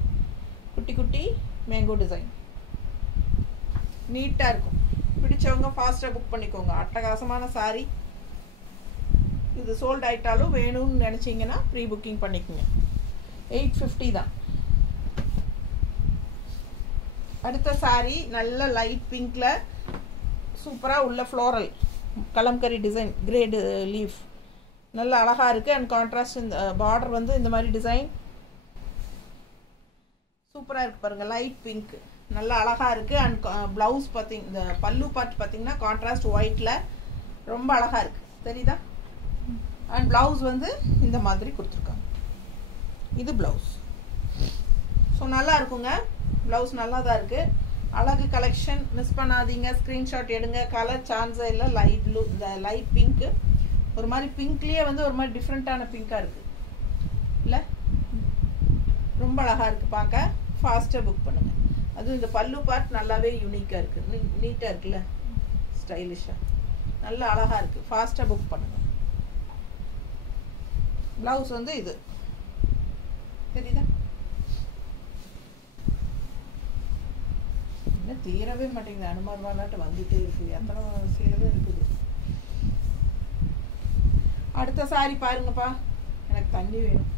குட்டி குட்டி மேங்கோ டிசைன் நீட்டாக இருக்கும். பிடிச்சவங்க ஃபாஸ்ட்டாக புக் பண்ணிக்கோங்க. அட்டகாசமான சாரி. இது சோல்ட் ஆகிட்டாலும் வேணும்னு நினச்சிங்கன்னா ப்ரீ புக்கிங் பண்ணிக்கோங்க. 850 தான். அடுத்த சாரி நல்ல லைட் பிங்க்ல சூப்பராக உள்ள floral kalamkari design, grade leaf நல்ல அழகாக இருக்குது. அண்ட் கான்ட்ராஸ்ட் இந்த பார்டர் வந்து இந்த மாதிரி டிசைன் சூப்பராக இருக்குது பாருங்கள். லைட் பிங்க் நல்லா அழகாக இருக்குது. அண்ட் ப்ளவுஸ் பார்த்திங்க, இந்த பல்லு பார்ட் பார்த்திங்கன்னா கான்ட்ராஸ்ட் ஒயிட்டில் ரொம்ப அழகாக இருக்குது, தெரியுதா? அண்ட் ப்ளவுஸ் வந்து இந்த மாதிரி கொடுத்துருக்காங்க. இது ப்ளவுஸ். ஸோ நல்லா இருக்குங்க. ப்ளவுஸ் நல்லா தான் இருக்குது. அழகு கலெக்ஷன் மிஸ் பண்ணாதீங்க. ஸ்க்ரீன்ஷாட் எடுங்க. கலர் சான்ஸே இல்லை. லைட் ப்ளூ, இந்த லைட் பிங்க்கு ஒரு மாதிரி பிங்க்லேயே வந்து ஒரு மாதிரி டிஃப்ரெண்ட்டான பிங்காக இருக்குது இல்லை? ரொம்ப அழகாக இருக்குது பார்க்க. ஃபாஸ்ட்டாக புக் பண்ணுங்கள். அதுவும் இந்த பல்லு பார்ட் நல்லாவே யூனிக்காக இருக்குது, நீட்டாக இருக்குல்ல, ஸ்டைலிஷாக நல்லா அழகாக இருக்குது. ஃபாஸ்ட்டாக புக் பண்ணுங்கள். ப்ளவுஸ் வந்து இது தெரியுதா? இன்னும் தீரவே மாட்டேங்குது. அனுமார் வாலாட்டு வந்துட்டே இருக்குது. எத்தனை சீரவே இருக்குது. அடுத்த சாரி பாருங்கப்பா, எனக்கு தண்ணி வேணும்.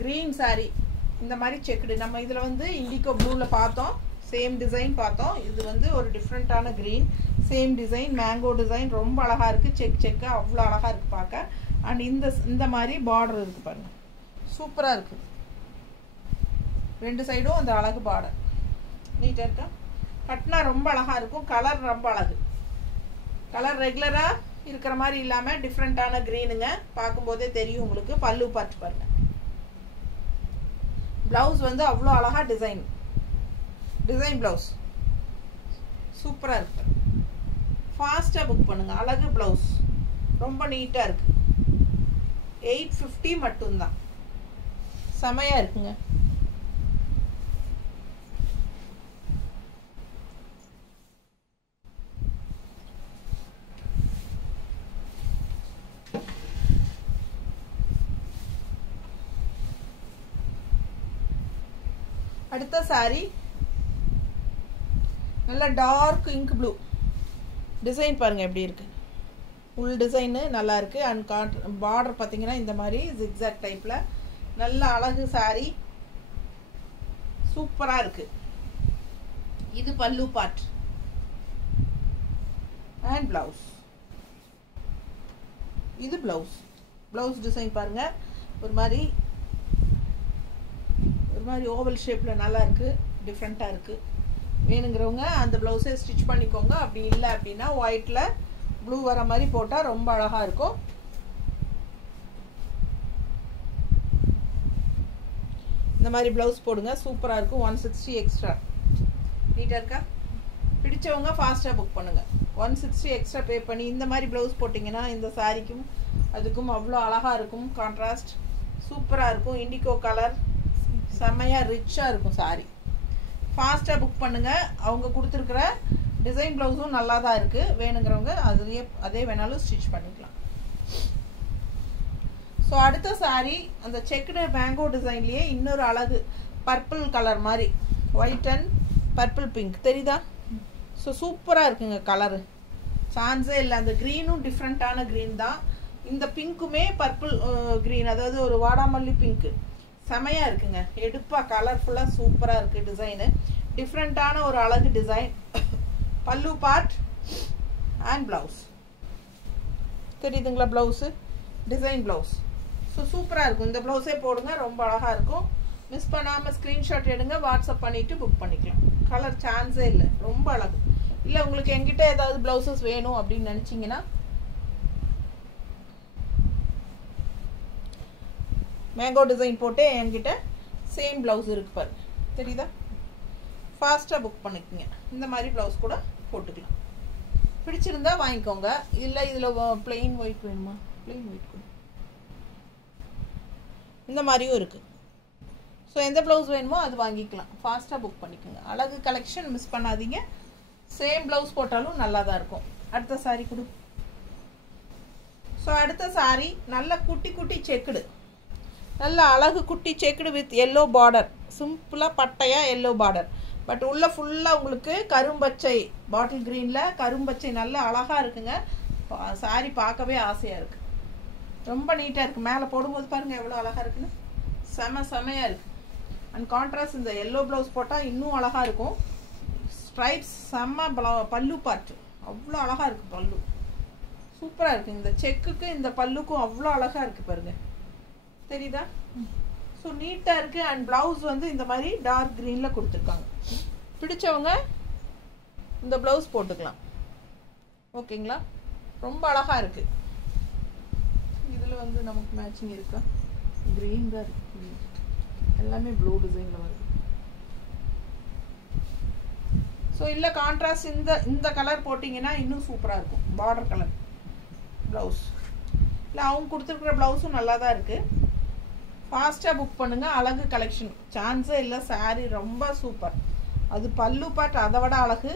க்ரீன் சாரி இந்த மாதிரி செக்குடு. நம்ம இதில் வந்து இண்டிகோ ப்ளூவில் பார்த்தோம். சேம் டிசைன் பார்த்தோம். இது வந்து ஒரு டிஃப்ரெண்ட்டான green, same design, mango design, ரொம்ப அழகாக இருக்குது. செக்காக அவ்வளோ அழகாக இருக்குது பார்க்க. அண்ட் இந்த மாதிரி பார்டர் இருக்குது பாருங்கள், சூப்பராக இருக்குது. ரெண்டு சைடும் அந்த அழகு பார்டர் நீட்டாக இருக்கா. கட்டினா ரொம்ப அழகாக இருக்கும். கலர் ரொம்ப அழகு. கலர் ரெகுலராக இருக்கிற மாதிரி இல்லாமல் டிஃப்ரெண்ட்டான க்ரீனுங்க. பார்க்கும்போதே தெரியும் உங்களுக்கு. பல்லு பார்த்து பாருங்கள். ப்ளவுஸ் வந்து அவ்வளோ அழகாக டிசைன் ப்ளவுஸ் சூப்பராக இருக்கு. ஃபாஸ்ட்டாக புக் பண்ணுங்கள். அழகு ப்ளவுஸ் ரொம்ப நீட்டாக இருக்குது. 850 மட்டும்தான். செமையாக இருக்குங்க. அடுத்த சாரி நல்ல டார்க் இங்க் ப்ளூ டிசைன் பாருங்கள் எப்படி இருக்குது. ஃபுல் டிசைனு நல்லா இருக்குது. அண்ட் பார்டர் பார்த்தீங்கன்னா இந்த மாதிரி ஜிக்ஸாக் டைப்பில் நல்ல அழகு சாரி, சூப்பராக இருக்குது. இது பல்லு பார்ட் அண்ட் ப்ளவுஸ். இது ப்ளவுஸ் டிசைன் பாருங்கள். ஒரு மாதிரி ஓவல் ஷேப்பில் நல்லா இருக்குது, டிஃப்ரெண்ட்டாக இருக்குது. வேணுங்கிறவங்க அந்த ப்ளவுஸை ஸ்டிச் பண்ணிக்கோங்க. அப்படி இல்லை அப்படின்னா ஒயிட்டில் ப்ளூ வர மாதிரி போட்டால் ரொம்ப அழகாக இருக்கும். இந்த மாதிரி ப்ளவுஸ் போடுங்க, சூப்பராக இருக்கும். 160 எக்ஸ்ட்ரா. நீட்டாக இருக்கா? பிடிச்சவங்க ஃபாஸ்ட்டாக புக் பண்ணுங்கள். 160 எக்ஸ்ட்ரா பே பண்ணி இந்த மாதிரி ப்ளவுஸ் போட்டிங்கன்னா இந்த சாரிக்கும் அதுக்கும் அவ்வளோ அழகாக இருக்கும். கான்ட்ராஸ்ட் சூப்பராக இருக்கும். இண்டிகோ கலர் செம்மையாக ரிச்சாக இருக்கும் சாரி. ஃபாஸ்ட்டாக புக் பண்ணுங்கள். அவங்க கொடுத்துருக்குற டிசைன் ப்ளவுஸும் நல்லா தான் இருக்குது. வேணுங்கிறவங்க அதே வேணாலும் ஸ்டிச் பண்ணிக்கலாம். ஸோ அடுத்த சாரி அந்த செக்குடு மேங்கோ டிசைன்லேயே இன்னொரு அழகு பர்பிள் கலர் மாதிரி, ஒயிட் அண்ட் பர்பிள் பிங்க் தெரியுதா? ஸோ சூப்பராக இருக்குங்க. கலரு சான்ஸே இல்லை. அந்த க்ரீனும் டிஃப்ரெண்ட்டான க்ரீன் தான். இந்த பிங்க்குமே பர்பிள் க்ரீன், அதாவது ஒரு வாடாமல்லி பிங்க்கு செமையாக இருக்குங்க. எடுப்பாக கலர்ஃபுல்லாக சூப்பராக இருக்குது. டிசைனு டிஃப்ரெண்ட்டான ஒரு அழகு டிசைன். பல்லு பார்ட் அண்ட் ப்ளவுஸ் தெரியுதுங்களா? Blouse design blouse. ஸோ சூப்பராக இருக்கும். இந்த ப்ளவுஸே போடுங்க, ரொம்ப அழகாக இருக்கும். மிஸ் பண்ணாமல் ஸ்க்ரீன்ஷாட் எடுங்க, வாட்ஸ்அப் பண்ணிவிட்டு புக் பண்ணிக்கலாம். கலர் சான்ஸே இல்லை, ரொம்ப அழகு. இல்லை உங்களுக்கு எங்கிட்ட ஏதாவது ப்ளவுசஸ் வேணும் அப்படின்னு நினச்சிங்கன்னா மேங்கோ டிசைன் போட்டு என்கிட்ட சேம் ப்ளவுஸ் இருக்கு பாருங்க, தெரியுதா? ஃபாஸ்ட்டாக புக் பண்ணிக்கோங்க. இந்த மாதிரி ப்ளவுஸ் கூட போட்டுக்கலாம். பிடிச்சிருந்தா வாங்கிக்கோங்க. இல்லை இதில் பிளெயின் ஒயிட் வேணுமா? பிளெயின் ஒயிட் கூட இந்த மாதிரியும் இருக்குது. ஸோ எந்த ப்ளவுஸ் வேணுமோ அது வாங்கிக்கலாம். ஃபாஸ்ட்டாக புக் பண்ணிக்கோங்க. அழகு கலெக்ஷன் மிஸ் பண்ணாதீங்க. சேம் ப்ளவுஸ் போட்டாலும் நல்லா தான் இருக்கும். அடுத்த சாரி கொடு. ஸோ அடுத்த சாரி நல்ல குட்டி குட்டி செக்குடு, நல்ல அழகு குட்டி செக்குடு வித் எல்லோ பார்டர். சிம்பிளாக பட்டையாக எல்லோ பார்டர், பட் உள்ள ஃபுல்லாக உங்களுக்கு கரும்பச்சை, பாட்டில் க்ரீனில் கரும்பச்சை நல்ல அழகாக இருக்குங்க. சாரி பார்க்கவே ஆசையாக இருக்குது. ரொம்ப நீட்டாக இருக்குது. மேலே போடும்போது பாருங்கள் எவ்வளோ அழகாக இருக்குன்னு. செமையாக இருக்குது. அண்ட் கான்ட்ராஸ்ட் இந்த எல்லோ ப்ளவுஸ் போட்டால் இன்னும் அழகாக இருக்கும். ஸ்ட்ரைப்ஸ் செம்ம பல்லு பார்ட்டு அவ்வளோ அழகாக இருக்குது. பல்லு சூப்பராக இருக்குது. இந்த செக்குக்கு இந்த பல்லுக்கும் அவ்வளோ அழகாக இருக்குது பாருங்கள், தெரியுதா? ஸோ நீட்டாக இருக்குது. அண்ட் ப்ளவுஸ் வந்து இந்த மாதிரி டார்க் க்ரீனில் கொடுத்துருக்காங்க. பிடிச்சவங்க இந்த ப்ளவுஸ் போட்டுக்கலாம். ஓகேங்களா? ரொம்ப அழகாக இருக்குது. இதில் வந்து நமக்கு மேட்சிங் இருக்கா? க்ரீன் தான் இருக்குது. எல்லாமே ப்ளூ டிசைனில் வருது. ஸோ இல்லை கான்ட்ராஸ்ட் இந்த கலர் போட்டிங்கன்னா இன்னும் சூப்பராக இருக்கும். Border colour blouse. இல்லை அவங்க கொடுத்துருக்குற ப்ளவுஸும் நல்லா தான் இருக்குது. ஃபாஸ்ட்டாக புக் பண்ணுங்கள். அழகு கலெக்ஷன் சான்ஸே இல்லை. சாரீ ரொம்ப சூப்பர். அது பல்லு பார்ட் அதை விட அழகு,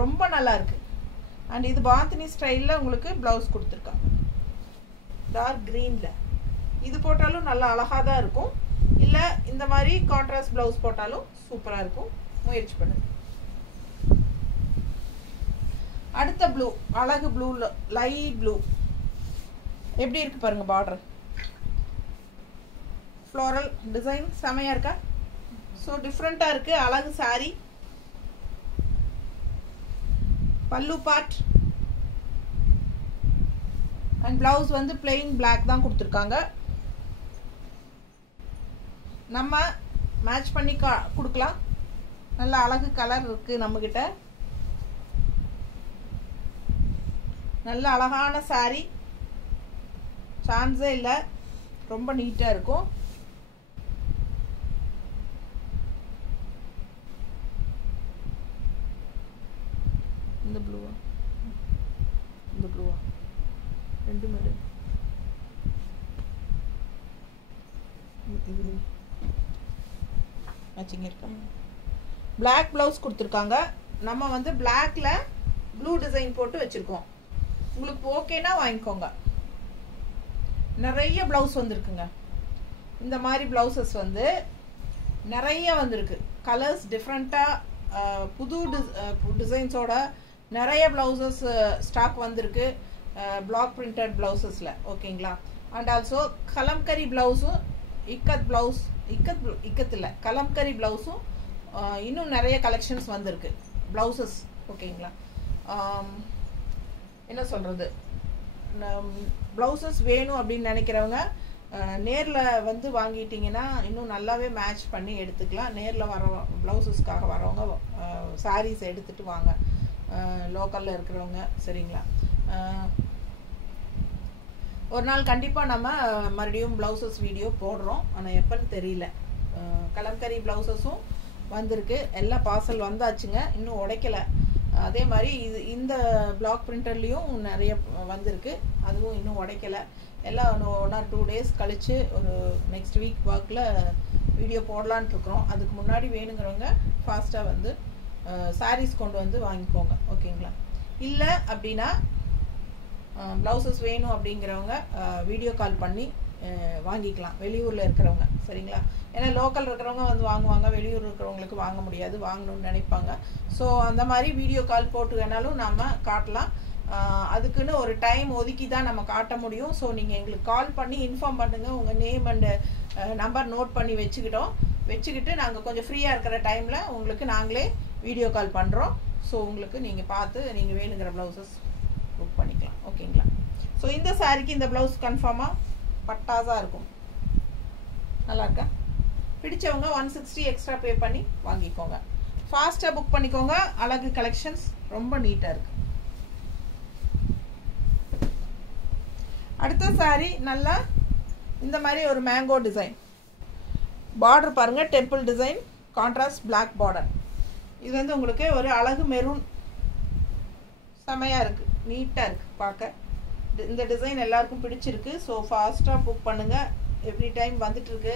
ரொம்ப நல்லா இருக்குது. அண்ட் இது பாந்தினி ஸ்டைலில் உங்களுக்கு ப்ளவுஸ் கொடுத்துருக்காங்க டார்க் க்ரீனில். இது போட்டாலும் நல்லா அழகாக தான் இருக்கும். இல்லை இந்த மாதிரி கான்ட்ராஸ்ட் ப்ளவுஸ் போட்டாலும் சூப்பராக இருக்கும். முயற்சி பண்ணுங்கள். அடுத்த ப்ளூ அழகு ப்ளூவில் லைட் ப்ளூ எப்படி இருக்குது பாருங்கள். பார்டர் ஃப்ளோரல் டிசைன் செமையாக இருக்கா? ஸோ டிஃப்ரெண்ட்டாக இருக்குது. அழகு சாரீ பல்லு பார்ட் அண்ட் பிளவுஸ் வந்து பிளெயின் black தான் கொடுத்துருக்காங்க. நம்ம மேட்ச் பண்ணி கொடுக்கலாம். நல்ல அழகு கலர் இருக்கு நம்மகிட்ட. நல்ல அழகான saree, சான்ஸே இல்லை, ரொம்ப நீட்டாக இருக்கும். இந்த ப்ளூவா ரெண்டு மேடு மேட்சிங் இருக்கா. பிளாக் பிளவுஸ் கொடுத்துருக்காங்க. நம்ம வந்து பிளாக்ல ப்ளூ டிசைன் போட்டு வச்சிருக்கோம். உங்களுக்கு ஓகேனா வாங்கிக்கோங்க. நிறைய பிளவுஸ் வந்திருக்குங்க. இந்த மாதிரி பிளவுசஸ் வந்து நிறைய வந்திருக்கு. கலர்ஸ் டிஃப்ரெண்ட்டாக புது டிசைன்ஸோட நிறைய பிளவுசஸ் ஸ்டாக் வந்திருக்கு. பிளாக் பிரிண்டட் பிளவுசஸில் ஓகேங்களா. அண்ட் ஆல்சோ கலம்கரி பிளவுஸும் இக்கத்தில் கலம்கரி பிளவுஸும் இன்னும் நிறைய கலெக்ஷன்ஸ் வந்திருக்கு பிளவுசஸ் ஓகேங்களா. என்ன சொல்கிறது, ப்ளவுசஸ் வேணும் அப்படின்னு நினைக்கிறவங்க நேரில் வந்து வாங்கிட்டிங்கன்னா இன்னும் நல்லாவே மேட்ச் பண்ணி எடுத்துக்கலாம். நேரில் வர ப்ளவுசஸ்க்காக வரவங்க சாரீஸ் எடுத்துகிட்டு வாங்க, லோக்கலில் இருக்கிறவங்க சரிங்களா. ஒரு நாள் கண்டிப்பாக நம்ம மறுபடியும் ப்ளவுசஸ் வீடியோ போடுறோம். ஆனால் எப்போன்னு தெரியல. கலம்கரி ப்ளவுசஸும் வந்திருக்கு. எல்லாம் பார்சல் வந்தாச்சுங்க, இன்னும் உடைக்கலை. அதே மாதிரி இந்த பிளாக் பிரிண்டர்லேயும் நிறைய வந்திருக்கு, அதுவும் இன்னும் உடைக்கலை. எல்லாம் 1 or 2 days கழித்து ஒரு நெக்ஸ்ட் வீக் வாக்கில் வீடியோ போடலான்ட்டு இருக்கிறோம். அதுக்கு முன்னாடி வேணுங்கிறவங்க ஃபாஸ்ட்டாக வந்து சாரீஸ் கொண்டு வந்து வாங்கிக்கோங்க ஓகேங்களா. இல்லை அப்படின்னா ப்ளவுசஸ் வேணும் அப்படிங்கிறவங்க வீடியோ கால் பண்ணி வாங்கிக்கலாம், வெளியூரில் இருக்கிறவங்க சரிங்களா. ஏன்னா லோக்கல் இருக்கிறவங்க வந்து வாங்குவாங்க, வெளியூர் இருக்கிறவங்களுக்கு வாங்க முடியாது, வாங்கணும்னு நினைப்பாங்க. ஸோ அந்த மாதிரி வீடியோ கால் போட்டு வேணாலும் நாம் காட்டலாம். அதுக்குன்னு ஒரு டைம் ஒதுக்கி தான் நம்ம காட்ட முடியும். ஸோ நீங்கள் எங்களுக்கு கால் பண்ணி இன்ஃபார்ம் பண்ணுங்கள். உங்கள் நேம் அண்டு நம்பர் நோட் பண்ணி வச்சுக்கிட்டு நாங்கள் கொஞ்சம் ஃப்ரீயாக இருக்கிற டைமில் உங்களுக்கு நாங்களே வீடியோ கால் பண்ணுறோம். ஸோ உங்களுக்கு நீங்கள் பார்த்து நீங்கள் வேணுங்கிற ப்ளவுசஸ் புக் பண்ணிக்கலாம் ஓகேங்களா. ஸோ இந்த சாரிக்கு இந்த ப்ளவுஸ் கன்ஃபார்மாக பட்டாஸாக இருக்கும். நல்லா இருக்கா? பிடிச்சவங்க 160 எக்ஸ்ட்ரா பே பண்ணி வாங்கிக்கோங்க. ஃபாஸ்ட்டாக புக் பண்ணிக்கோங்க. அழகு கலெக்ஷன்ஸ் ரொம்ப நீட்டாக இருக்கு. அடுத்த சாரி நல்லா இந்த மாதிரி ஒரு மேங்கோ டிசைன், பார்டர் பாருங்க, temple design, contrast black border. இது வந்து உங்களுக்கு ஒரு அழகு மெரூன், செமையாக இருக்குது, நீட்டாக இருக்குது பார்க்க. இந்த டிசைன் எல்லாருக்கும் பிடிச்சிருக்கு. ஸோ ஃபாஸ்ட்டாக புக் பண்ணுங்கள். எவ்ரி டைம் வந்துட்டுருக்கு.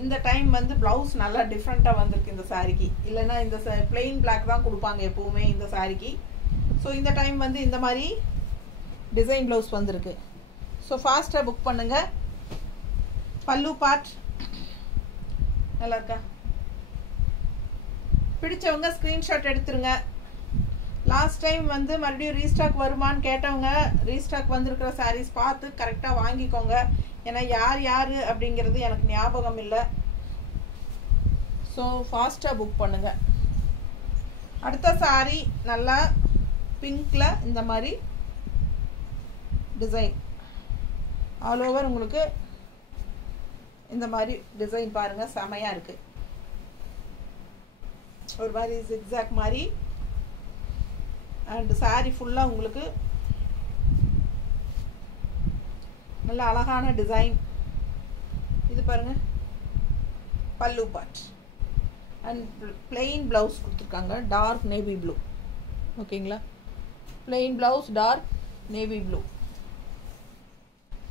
இந்த டைம் வந்து ப்ளவுஸ் நல்லா டிஃப்ரெண்ட்டாக வந்திருக்கு இந்த சாரிக்கு. இல்லைன்னா இந்த பிளெயின் பிளாக் தான் கொடுப்பாங்க எப்போவுமே இந்த சாரிக்கு. ஸோ இந்த டைம் வந்து இந்த மாதிரி டிசைன் ப்ளவுஸ் வந்திருக்கு. ஸோ ஃபாஸ்ட்டாக புக் பண்ணுங்கள். பல்லு பார்ட் நல்லா இருக்கா? பிடிச்சவங்க ஸ்க்ரீன்ஷாட் எடுத்துருங்க. லாஸ்ட் டைம் வந்து மறுபடியும் ரீஸ்டாக் வருமானு கேட்டவங்க ரீஸ்டாக் வந்திருக்கிற சாரீஸ் பார்த்து கரெக்டாக வாங்கிக்கோங்க. ஏன்னா யார் அப்படிங்கிறது எனக்கு ஞாபகம் இல்லை. ஸோ ஃபாஸ்ட்டாக புக் பண்ணுங்க. அடுத்த சாரீ நல்லா பிங்க்கில் இந்த மாதிரி டிசைன் ஆல் ஓவர் உங்களுக்கு இந்த மாதிரி டிசைன் பாருங்கள், செமையாக இருக்குது. ஒரு மாதிரி ஜிக்ஸாக் மாதிரி. அண்ட் சாரீ ஃபுல்லாக உங்களுக்கு நல்ல அழகான டிசைன். இது பாருங்க, பல்லு பார்ட் அண்ட் பிளெயின் ப்ளவுஸ் கொடுத்துருக்காங்க, டார்க் நேவி ப்ளூ ஓகேங்களா. Plain blouse, dark navy blue.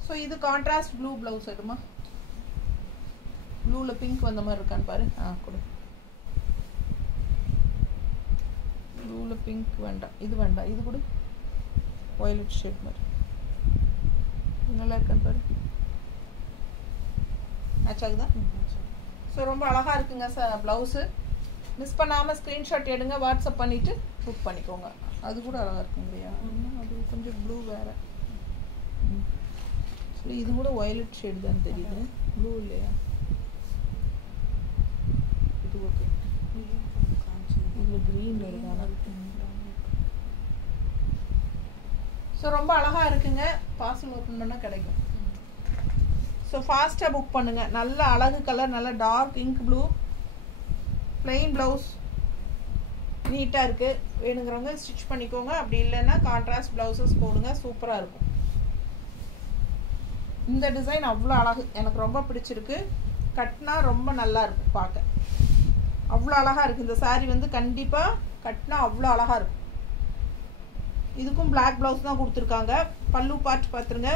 So இது கான்ட்ராஸ்ட் ப்ளூ ப்ளவுஸ் எடுமா. ப்ளூவில் பிங்க் வந்த மாதிரி இருக்கான்னு பாரு. கொடு. ப்ளூவில் பிங்க் வேண்டாம், இது வேண்டாம், இது கூட வயலட் ஷேட் மாதிரி நல்லா இருக்கான்னு பாரு. மேட்ச் ஆகுதா? ஸோ ரொம்ப அழகாக இருக்குங்க ப்ளவுஸு. மிஸ் பண்ணாமல் ஸ்க்ரீன்ஷாட் எடுங்க, வாட்ஸ்அப் பண்ணிவிட்டு புக் பண்ணிக்கோங்க. அது கூட அழகாக இருக்குங்க இல்லையா? அது கொஞ்சம் ப்ளூ வேறு. ஸோ இது கூட வயலட் ஷேட் தான் தெரியுது, ப்ளூ இல்லையா? இது ஓகே. இவ்வளோ க்ரீன் வருதானா. ஸோ ரொம்ப அழகாக இருக்குங்க. பார்சல் ஓப்பன் பண்ணால் கிடைக்கும். ஸோ ஃபாஸ்ட்டாக புக் பண்ணுங்கள். நல்ல அழகு கலர், நல்ல dark ink blue, plain blouse, நீட்டாக இருக்குது. வேணுங்கிறவங்க ஸ்டிச் பண்ணிக்கோங்க. அப்படி இல்லைன்னா கான்ட்ராஸ்ட் ப்ளவுசஸ் போடுங்க, சூப்பராக இருக்கும். இந்த டிசைன் அவ்வளோ அழகு, எனக்கு ரொம்ப பிடிச்சிருக்கு. கட்டினா ரொம்ப நல்லா இருக்கும் பார்க்க, அவ்வளோ அழகாக இருக்குது. இந்த சாரீ வந்து கண்டிப்பாக கட்டினா அவ்வளோ அழகாக இருக்கும். இதுக்கும் பிளாக் ப்ளவுஸ் தான் கொடுத்துருக்காங்க. பல்லு பார்ட் பார்த்துருங்க,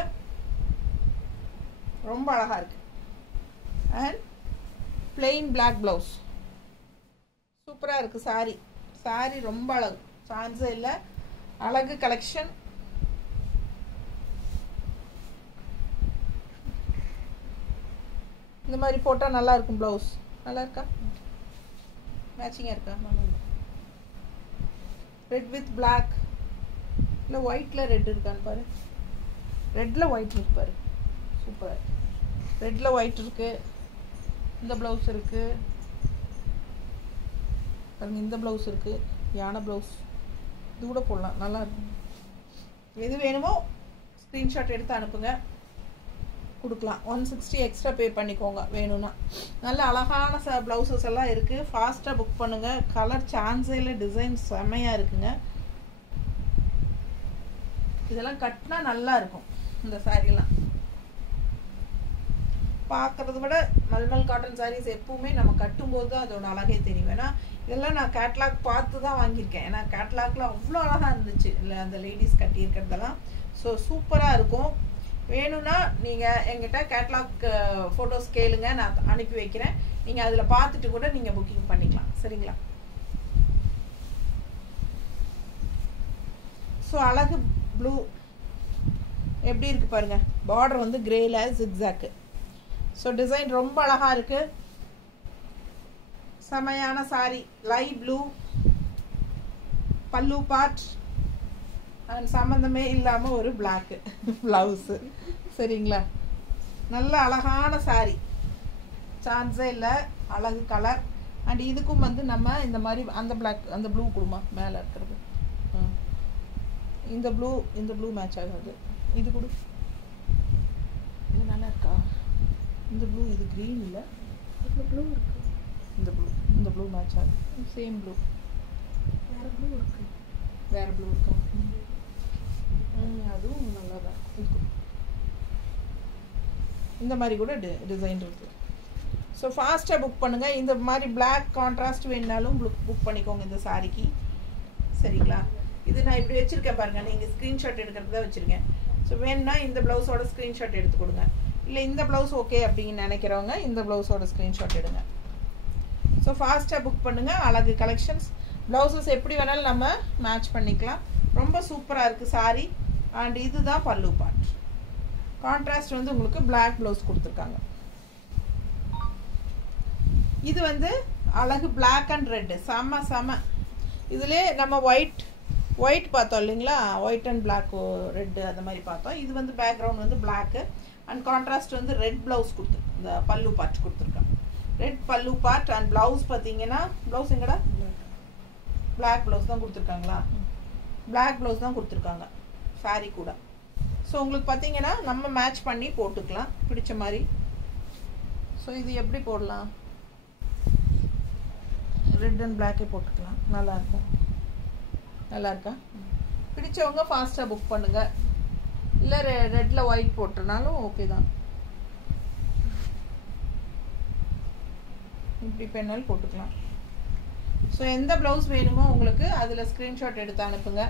ரொம்ப அழகாக இருக்கு. அண்ட் பிளெயின் பிளாக் ப்ளவுஸ், சூப்பராக இருக்குது சாரீ. சாரீ ரொம்ப அழகு, சான்ஸே இல்லை. அழகு கலெக்ஷன். இந்த மாதிரி போட்டால் நல்லா இருக்கும். ப்ளவுஸ் நல்லா இருக்கா, மேட்சிங்காக இருக்கா? ரெட் வித் பிளாக், இல்லை ஒயிட்டில் ரெட் இருக்கான்னு பாரு. ரெட்டில் ஒயிட் இருக்கு பாரு, சூப்பராக இருக்கு. ரெட்டில் ஒயிட் இருக்குது. இந்த ப்ளவுஸ் இருக்குது பாருங்க, இந்த ப்ளவுஸ் இருக்குது, யானை ப்ளவுஸ். இது கூட போடலாம், நல்லா இருக்கும். எது வேணுமோ ஸ்க்ரீன்ஷாட் எடுத்து அனுப்புங்க, கொடுக்கலாம். 160 எக்ஸ்ட்ரா பே பண்ணிக்கோங்க வேணும்னா. நல்ல அழகான ப்ளவுசஸ் எல்லாம் இருக்குது. ஃபாஸ்ட்டாக புக் பண்ணுங்கள். கலர் சான்ஸே இல்லை, டிசைன் செம்மையாக இருக்குங்க. இதெல்லாம் கட்டினா நல்லா இருக்கும். இந்த சாரீலாம் பார்க்குறத விட மல்மல் காட்டன் சாரீஸ் எப்பவுமே நம்ம கட்டும்போது தான் அதோட அழகே தெரியும். ஏன்னா இதெல்லாம் நான் கேட்லாக் பார்த்து தான் வாங்கியிருக்கேன். ஏன்னா கேட்லாக்ல அவ்வளோ அழகாக இருந்துச்சு இல்லை அந்த லேடிஸ் கட்டியிருக்கிறதெல்லாம். ஸோ சூப்பராக இருக்கும். வேணும்னா நீங்கள் எங்கிட்ட கேட்லாக் ஃபோட்டோஸ் கேளுங்க, நான் அனுப்பி வைக்கிறேன். நீங்கள் அதில் பார்த்துட்டு கூட நீங்கள் புக்கிங் பண்ணிக்கலாம், சரிங்களா? ஸோ அழகு ப்ளூ எப்படி இருக்குது பாருங்கள். பார்டர் வந்து கிரேல ஜிக்ஸாக்கு. ஸோ டிசைன் ரொம்ப அழகாக இருக்குது. செமையான சாரி. லைட் ப்ளூ பல்லு பார்ட் அண்ட் சம்மந்தமே இல்லாமல் ஒரு பிளாக்கு ப்ளவுஸு, சரிங்களா? நல்ல அழகான சாரி, சான்ஸே இல்லை. அழகு கலர். அண்ட் இதுக்கும் வந்து நம்ம இந்த மாதிரி அந்த பிளாக், அந்த ப்ளூ கொடுமா மேலே இருக்கிறது. இந்த ப்ளூ மேட்ச் ஆகாது. இது கொடு, இது நல்லா இருக்கா? இந்த ப்ளூ, இது க்ரீன் இல்லை, இந்த ப்ளூ இருக்கு. இந்த ப்ளூ மேட்ச் ஆகுது. சேம் ப்ளூ, வேறு ப்ளூ இருக்கு. வேறு ப்ளூ இருக்கா? அதுவும் நல்லா தான் இருக்கும். இந்த மாதிரி கூட டிசைன் இருக்குது. ஸோ ஃபாஸ்ட்டாக புக் பண்ணுங்கள். இந்த மாதிரி பிளாக் கான்ட்ராஸ்ட் வேணுனாலும் புக் பண்ணிக்கோங்க இந்த சாரிக்கு, சரிங்களா? இது நான் இப்படி வச்சுருக்கேன் பாருங்கள். நீங்கள் ஸ்க்ரீன்ஷாட் எடுக்கிறது தான் வச்சுருக்கேன். ஸோ வேணுன்னா இந்த ப்ளவுஸோட ஸ்க்ரீன்ஷாட் எடுத்து கொடுங்க. இல்லை இந்த ப்ளவுஸ் ஓகே அப்படின்னு நினைக்கிறவங்க இந்த ப்ளவுஸோட ஸ்க்ரீன்ஷாட் எடுங்க. ஸோ ஃபாஸ்ட்டாக புக் பண்ணுங்கள். அழகு கலெக்ஷன்ஸ். ப்ளவுசஸ் எப்படி வேணாலும் நம்ம மேட்ச் பண்ணிக்கலாம். ரொம்ப சூப்பராக இருக்குது சாரி. அண்ட் இதுதான் பல்லு பார்ட். கான்ட்ராஸ்ட் வந்து உங்களுக்கு பிளாக் ப்ளவுஸ் கொடுத்துருக்காங்க. இது வந்து அழகு பிளாக் அண்ட் ரெட்டு, செம்ம. இதிலே நம்ம ஒயிட் பார்த்தோம் இல்லைங்களா? ஒயிட் அண்ட் பிளாக் ரெட்டு அந்த மாதிரி பார்த்தோம். இது வந்து பேக்ரவுண்ட் வந்து பிளாக்கு அண்ட் கான்ட்ராஸ்ட் வந்து ரெட் ப்ளவுஸ் கொடுத்துருக்கு. இந்த பல்லு பார்ட் கொடுத்துருக்காங்க. ரெட் பல்லு பார்ட் அண்ட் ப்ளவுஸ் பார்த்தீங்கன்னா, ப்ளவுஸ் எங்கடா? பிளாக் ப்ளவுஸ் தான் கொடுத்துருக்காங்களா? பிளாக் ப்ளவுஸ் தான் கொடுத்துருக்காங்க சாரி கூட. ஸோ உங்களுக்கு பார்த்தீங்கன்னா நம்ம மேட்ச் பண்ணி போட்டுக்கலாம் பிடிச்ச மாதிரி. ஸோ இது எப்படி போடலாம்? ரெட் அண்ட் பிளாக்கே போட்டுக்கலாம், நல்லாயிருக்கும். நல்லா இருக்கா? பிடிச்சவங்க ஃபாஸ்ட்டாக புக் பண்ணுங்கள். இல்லை ரெட்டில் ஒயிட் போட்டுனாலும் ஓகே தான். இப்படி பெண்ணாலும் போட்டுக்கலாம். ஸோ எந்த ப்ளவுஸ் வேணுமோ உங்களுக்கு அதில் ஸ்க்ரீன்ஷாட் எடுத்து அனுப்புங்க.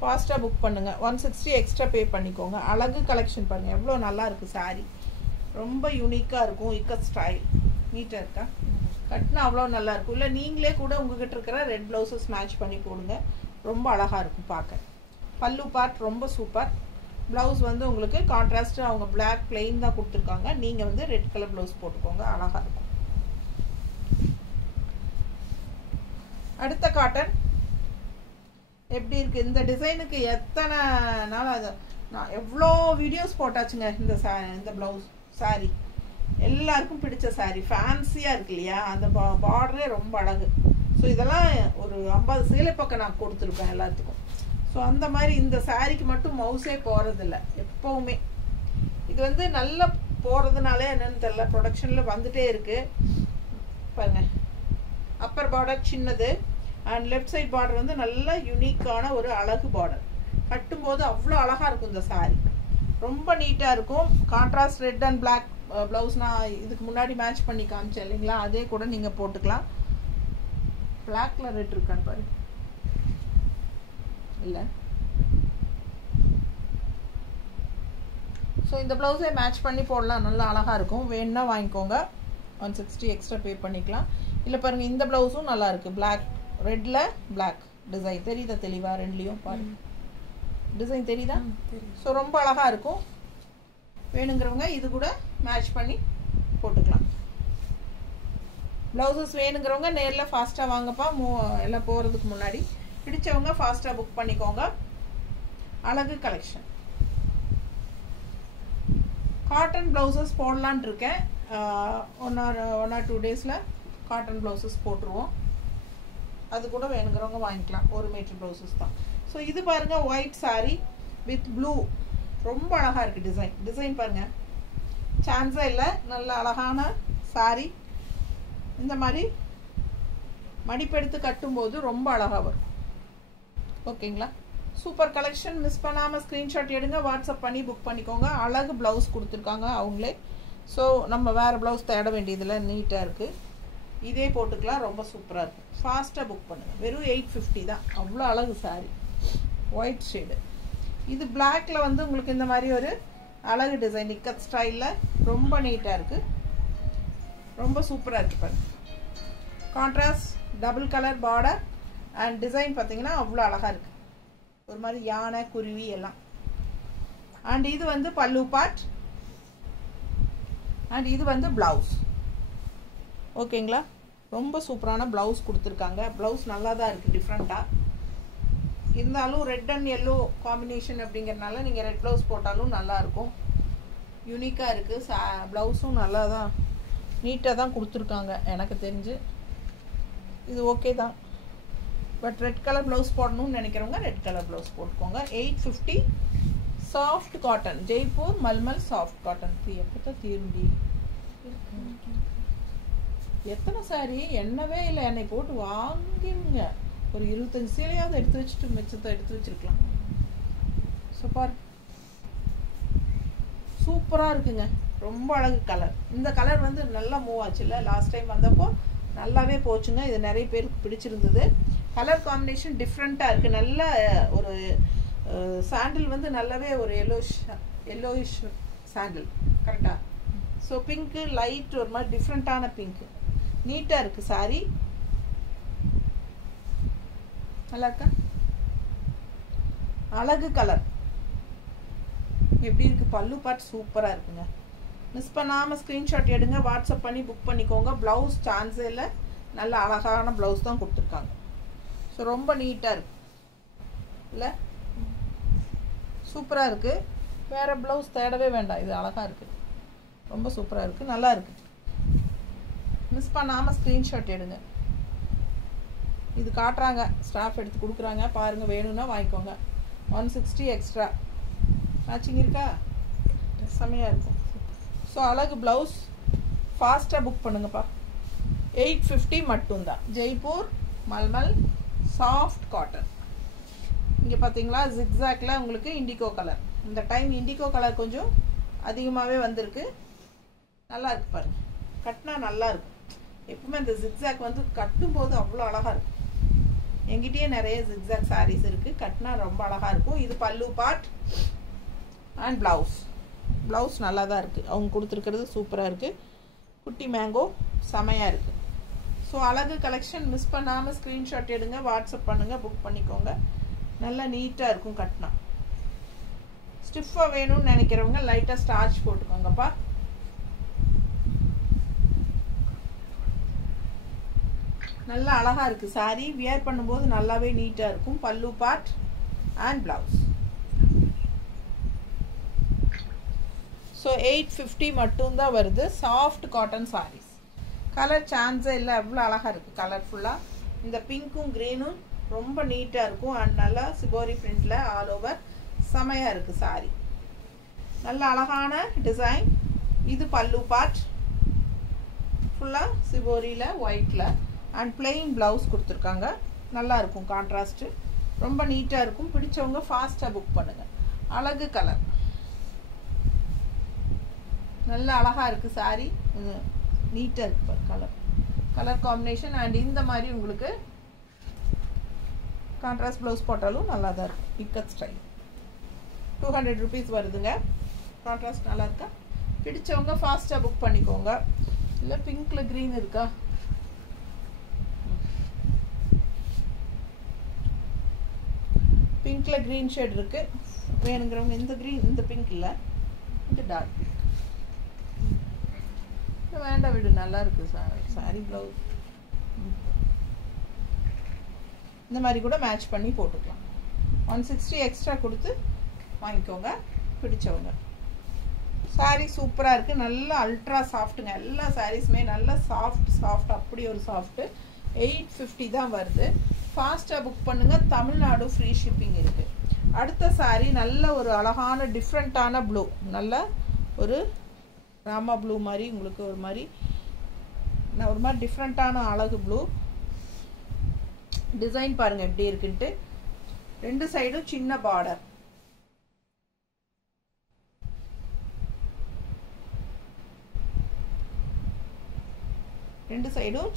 ஃபாஸ்ட்டாக புக் பண்ணுங்கள். 160 எக்ஸ்ட்ரா பே பண்ணிக்கோங்க. அழகு கலெக்ஷன் பாருங்கள், எவ்வளோ நல்லா இருக்குது சாரீ. ரொம்ப யூனிக்காக இருக்கும். இக்கட் ஸ்டைல். நீட்டாக இருக்கா? கட்டினா அவ்வளோ நல்லாயிருக்கும். இல்லை நீங்களே கூட உங்ககிட்ட இருக்கிற ரெட் ப்ளவுஸஸ் மேட்ச் பண்ணி போடுங்க, ரொம்ப அழகாக இருக்கும் பார்க்க. பல்லு பார்ட் ரொம்ப சூப்பர். ப்ளவுஸ் வந்து உங்களுக்கு கான்ட்ராஸ்ட்டு அவங்க பிளாக் பிளெயின் தான் கொடுத்துருக்காங்க. நீங்கள் வந்து ரெட் கலர் ப்ளவுஸ் போட்டுக்கோங்க, அழகாக இருக்கும். அடுத்த காட்டன் எப்படி இருக்குது? இந்த டிசைனுக்கு எத்தனை நாள் அது நான் எவ்வளோ வீடியோஸ் போட்டாச்சுங்க. இந்த ப்ளவுஸ் சாரீ எல்லாருக்கும் பிடிச்ச சாரீ. ஃபேன்சியாக இருக்கு இல்லையா? அந்த பார்டரே ரொம்ப அழகு, ஸோ இதெல்லாம் ஒரு 50 சேலை பக்கம் நான் கொடுத்துருப்பேன் எல்லாத்துக்கும். ஸோ அந்த மாதிரி இந்த சாரீக்கு மட்டும் மவுஸே போகிறதில்ல எப்போவுமே. இது வந்து நல்லா போகிறதுனால என்னன்னு தெரியல, ப்ரொடக்ஷனில் வந்துட்டே இருக்குது பாருங்க. அப்பர் பார்டர் சின்னது அண்ட் லெஃப்ட் சைட் பார்டர் வந்து நல்ல யூனிக்கான ஒரு அழகு பார்டர். கட்டும்போது அவ்வளோ அழகாக இருக்கும் இந்த சாரீ, ரொம்ப நீட்டாக இருக்கும். Contrast red and black blouse நான் இதுக்கு முன்னாடி மேட்ச் பண்ணி காமிச்சேன் இல்லைங்களா, அதே கூட நீங்கள் போட்டுக்கலாம். பிளாக்ல ரெட் இருக்கான்னு பாரு, இல்லை. ஸோ இந்த ப்ளவுஸே மேட்ச் பண்ணி போடலாம், நல்லா அழகாக இருக்கும். வேணுன்னா வாங்கிக்கோங்க, 160 எக்ஸ்ட்ரா பே பண்ணிக்கலாம். இல்லை பாருங்கள், இந்த ப்ளவுஸும் நல்லா இருக்குது. பிளாக் ரெட்டில் பிளாக் டிசைன் தெரியுதா தெளிவா? ரெண்டுலேயும் பாருங்க டிசைன் தெரியுதா? ஸோ ரொம்ப அழகாக இருக்கும். வேணுங்கிறவங்க இது கூட மேட்ச் பண்ணி போட்டுக்கலாம். ப்ளவுசஸ் வேணுங்கிறவங்க நேரில் ஃபாஸ்ட்டாக வாங்கப்பா, எல்லாம் போகிறதுக்கு முன்னாடி. பிடிச்சவங்க ஃபாஸ்ட்டாக புக் பண்ணிக்கோங்க. அழகு கலெக்ஷன். காட்டன் ப்ளவுசஸ் போடலான் இருக்கேன். ஒன் ஆர் 2 டேஸில் காட்டன் ப்ளவுசஸ் போட்டுருவோம். அது கூட வேணுங்கிறவங்க வாங்கிக்கலாம். 1 மீட்டர் ப்ளவுசஸ் தான். ஸோ இது பாருங்கள், ஒயிட் சாரீ வித் ப்ளூ, ரொம்ப அழகாக இருக்குது. டிசைன் பாருங்கள், சான்ஸே இல்லை. நல்ல அழகான சாரீ. இந்த மாதிரி மடிப்பெடுத்து கட்டும்போது ரொம்ப அழகாக வரும். ஓகேங்களா? Super collection. மிஸ் பண்ணாமல் ஸ்க்ரீன்ஷாட் எடுங்க, வாட்ஸ்அப் பண்ணி புக் பண்ணிக்கோங்க. அழகு ப்ளவுஸ் கொடுத்துருக்காங்க அவங்களே. ஸோ நம்ம வேறு ப்ளவுஸ் தேட வேண்டியதில்லை, நீட்டாக இருக்குது. இதே போட்டுக்கலாம், ரொம்ப சூப்பராக இருக்கும். ஃபாஸ்ட்டாக புக் பண்ணுங்கள். வெறும் 850 தான். அவ்வளோ அழகு சாரீ, ஒயிட் ஷேடு. இது பிளாக்ல வந்து உங்களுக்கு இந்த மாதிரி ஒரு அழகு டிசைன் இக்கத் ஸ்டைலில் ரொம்ப நீட்டாக இருக்குது, ரொம்ப சூப்பராக இருக்குது பாருங்க. Contrast double colour border and design பார்த்தீங்கன்னா அவ்வளோ அழகாக இருக்குது. ஒரு மாதிரி யானை குருவி எல்லாம். அண்ட் இது வந்து பல்லு பார்ட் அண்ட் இது வந்து பிளவுஸ். ஓகேங்களா? ரொம்ப சூப்பரான பிளவுஸ் கொடுத்துருக்காங்க. பிளவுஸ் நல்லா தான் இருக்குது, டிஃப்ரெண்ட்டாக இருந்தாலும். ரெட் அண்ட் எல்லோ காம்பினேஷன் அப்படிங்கிறதுனால நீங்கள் ரெட் ப்ளவுஸ் போட்டாலும் நல்லாயிருக்கும். யூனிக்காக இருக்குது. ப்ளவுஸும் நல்லா தான் நீட்டாக தான் கொடுத்துருக்காங்க எனக்கு தெரிஞ்சு. இது ஓகே தான். பட் ரெட் கலர் ப்ளவுஸ் போடணும்னு நினைக்கிறவங்க ரெட் கலர் ப்ளவுஸ் போட்டுக்கோங்க. 850. Soft cotton, Jaipur mulmul soft cotton. எப்போ தான் தீருண்டி? எத்தனை சாரி எண்ணவே இல்லை, என்னை போட்டு வாங்கிங்க. ஒரு 25 சேலையாவது எடுத்து வச்சுட்டு மிச்சத்தை எடுத்து வச்சிருக்கலாம். சூப்பர், சூப்பராக இருக்குங்க. ரொம்ப அழகு கலர். இந்த கலர் வந்து நல்லா மூவ் ஆச்சுல்ல, லாஸ்ட் டைம் வந்தப்போ நல்லாவே போச்சுங்க. இது நிறைய பேருக்கு பிடிச்சிருந்தது. கலர் காம்பினேஷன் டிஃப்ரெண்ட்டாக இருக்குது. நல்ல ஒரு சாண்டில் வந்து நல்லாவே ஒரு எல்லோயிஷ் சாண்டில், கரெக்டாக. ஸோ பிங்க்கு லைட் ஒரு மாதிரி டிஃப்ரெண்ட்டான பிங்க்கு, நீட்டாக இருக்குது சாரி. நல்லா இருக்கா? அழகு கலர் எப்படி இருக்குது? பல்லு பார்ட் சூப்பராக இருக்குங்க. மிஸ் பண்ணாமல் ஸ்க்ரீன்ஷாட் எடுங்க, வாட்ஸ்அப் பண்ணி புக் பண்ணிக்கோங்க. ப்ளவுஸ் சான்ஸே இல்லை, நல்ல அழகான ப்ளவுஸ் தான் கொடுத்துருக்காங்க. ஸோ ரொம்ப நீட்டாக இருக்கு இல்லை? சூப்பராக இருக்குது. வேறு ப்ளவுஸ் தேடவே வேண்டாம், இது அழகாக இருக்குது, ரொம்ப சூப்பராக இருக்குது, நல்லா இருக்குது. மிஸ் பண்ணாமல் ஸ்க்ரீன்ஷாட் எடுங்க. இது காட்டுறாங்க, ஸ்டாஃப் எடுத்து கொடுக்குறாங்க பாருங்கள், வேணும்னா வாங்கிக்கோங்க. 160 எக்ஸ்ட்ரா. மேட்சிங் இருக்கா? செம்மையாக இருக்கும். ஸோ அழகு ப்ளவுஸ் ஃபாஸ்ட்டாக புக் பண்ணுங்கப்பா. 850 மட்டும்தான். Jaipur mulmul soft cotton. இங்கே பார்த்தீங்களா ஜிக்ஸாக்ல உங்களுக்கு இண்டிகோ கலர். இந்த டைம் இண்டிகோ கலர் கொஞ்சம் அதிகமாகவே வந்திருக்கு. நல்லா இருக்கு பாருங்கள், கட்டினா நல்லா இருக்கும். எப்பவுமே இந்த ஜிக்ஸாக் வந்து கட்டும்போது அவ்வளோ அழகாக இருக்கும். எங்கிட்டயே நிறைய ஜிக்ஸாக் சாரீஸ் இருக்குது, கட்டினா ரொம்ப அழகாக இருக்கும். இது பல்லு பார்ட் அண்ட் ப்ளவுஸ். ப்ளவுஸ் நல்லா தான் இருக்குது, அவங்க கொடுத்துருக்கிறது சூப்பராக இருக்குது. குட்டி மேங்கோ செமையாக இருக்குது. ஸோ அழகு கலெக்ஷன். மிஸ் பண்ணாமல் ஸ்க்ரீன்ஷாட் எடுங்க, வாட்ஸ்அப் பண்ணுங்கள், புக் பண்ணிக்கோங்க. நல்லா நீட்டாக இருக்கும் கட்டினா. ஸ்டிஃபாக வேணும்னு நினைக்கிறவங்க லைட்டாக ஸ்டார்ச் போட்டுக்கோங்கப்பா. நல்லா அழகாக இருக்குது சாரீ. வியர் பண்ணும்போது நல்லாவே நீட்டாக இருக்கும். பல்லு பார்ட் அண்ட் ப்ளவுஸ். ஸோ 850 மட்டும்தான் வருது. Soft cotton saris. கலர் சான்ஸே இல்லை, எவ்வளோ அழகாக இருக்குது கலர்ஃபுல்லாக. இந்த பிங்க்கும் க்ரீனும் ரொம்ப நீட்டாக இருக்கும். அண்ட் நல்லா சிபோரி பிரிண்டில் ஆல் ஓவர் செமையாக இருக்குது சாரி. நல்ல அழகான டிசைன். இது பல்லு பார்ட் ஃபுல்லாக சிபோரியில் ஒயிட்டில் அண்ட் பிளெயின் ப்ளவுஸ் கொடுத்துருக்காங்க. நல்லா இருக்கும் கான்ட்ராஸ்ட்டு, ரொம்ப நீட்டாக இருக்கும். பிடிச்சவங்க ஃபாஸ்ட்டாக புக் பண்ணுங்கள். அழகு கலர், நல்ல அழகாக இருக்குது சாரி. நீட்டாக இருக்குது கலர் காம்பினேஷன். அண்ட் இந்த மாதிரி உங்களுக்கு கான்ட்ராஸ்ட் ப்ளவுஸ் போட்டாலும் நல்லா தான் இருக்கும். இக்கட் ஸ்டைல் 200 rupees வருதுங்க. கான்ட்ராஸ்ட் நல்லா இருக்கா? பிடிச்சவங்க ஃபாஸ்ட்டாக புக் பண்ணிக்கோங்க. இல்லை பிங்க்கில் க்ரீன் இருக்கா? பிங்க்கில் க்ரீன் ஷேட் இருக்குது. வேணுங்கிறவங்க இந்த க்ரீன், இந்த பிங்க் இல்லை, இந்த டார்க் பிங்க் வேண்டாம் விடு, நல்லா இருக்குது சாரி ப்ளவுஸ். இந்த மாதிரி கூட மேட்ச் பண்ணி போட்டுக்கலாம். 160 எக்ஸ்ட்ரா கொடுத்து வாங்கிக்கோங்க பிடிச்சவங்க. சாரீ சூப்பராக இருக்குது. நல்ல அல்ட்ரா சாஃப்ட்டுங்க. எல்லா சாரீஸுமே நல்ல சாஃப்ட் அப்படி ஒரு சாஃப்ட்டு. 850 தான் வருது. ஃபாஸ்ட்டாக புக் பண்ணுங்கள். தமிழ்நாடு ஃப்ரீ ஷிப்பிங் இருக்குது. அடுத்த சாரீ நல்ல ஒரு அழகான டிஃப்ரெண்ட்டான ப்ளூ, நல்ல ஒரு ராமா ப்ளூ மாதிரி உங்களுக்கு ஒரு மாதிரி டிஃப்ரெண்ட்டான அழகு ப்ளூ டிசைன் பாருங்கள் எப்படி இருக்குன்ட்டு. 2 சைடும் சின்ன பார்டர்.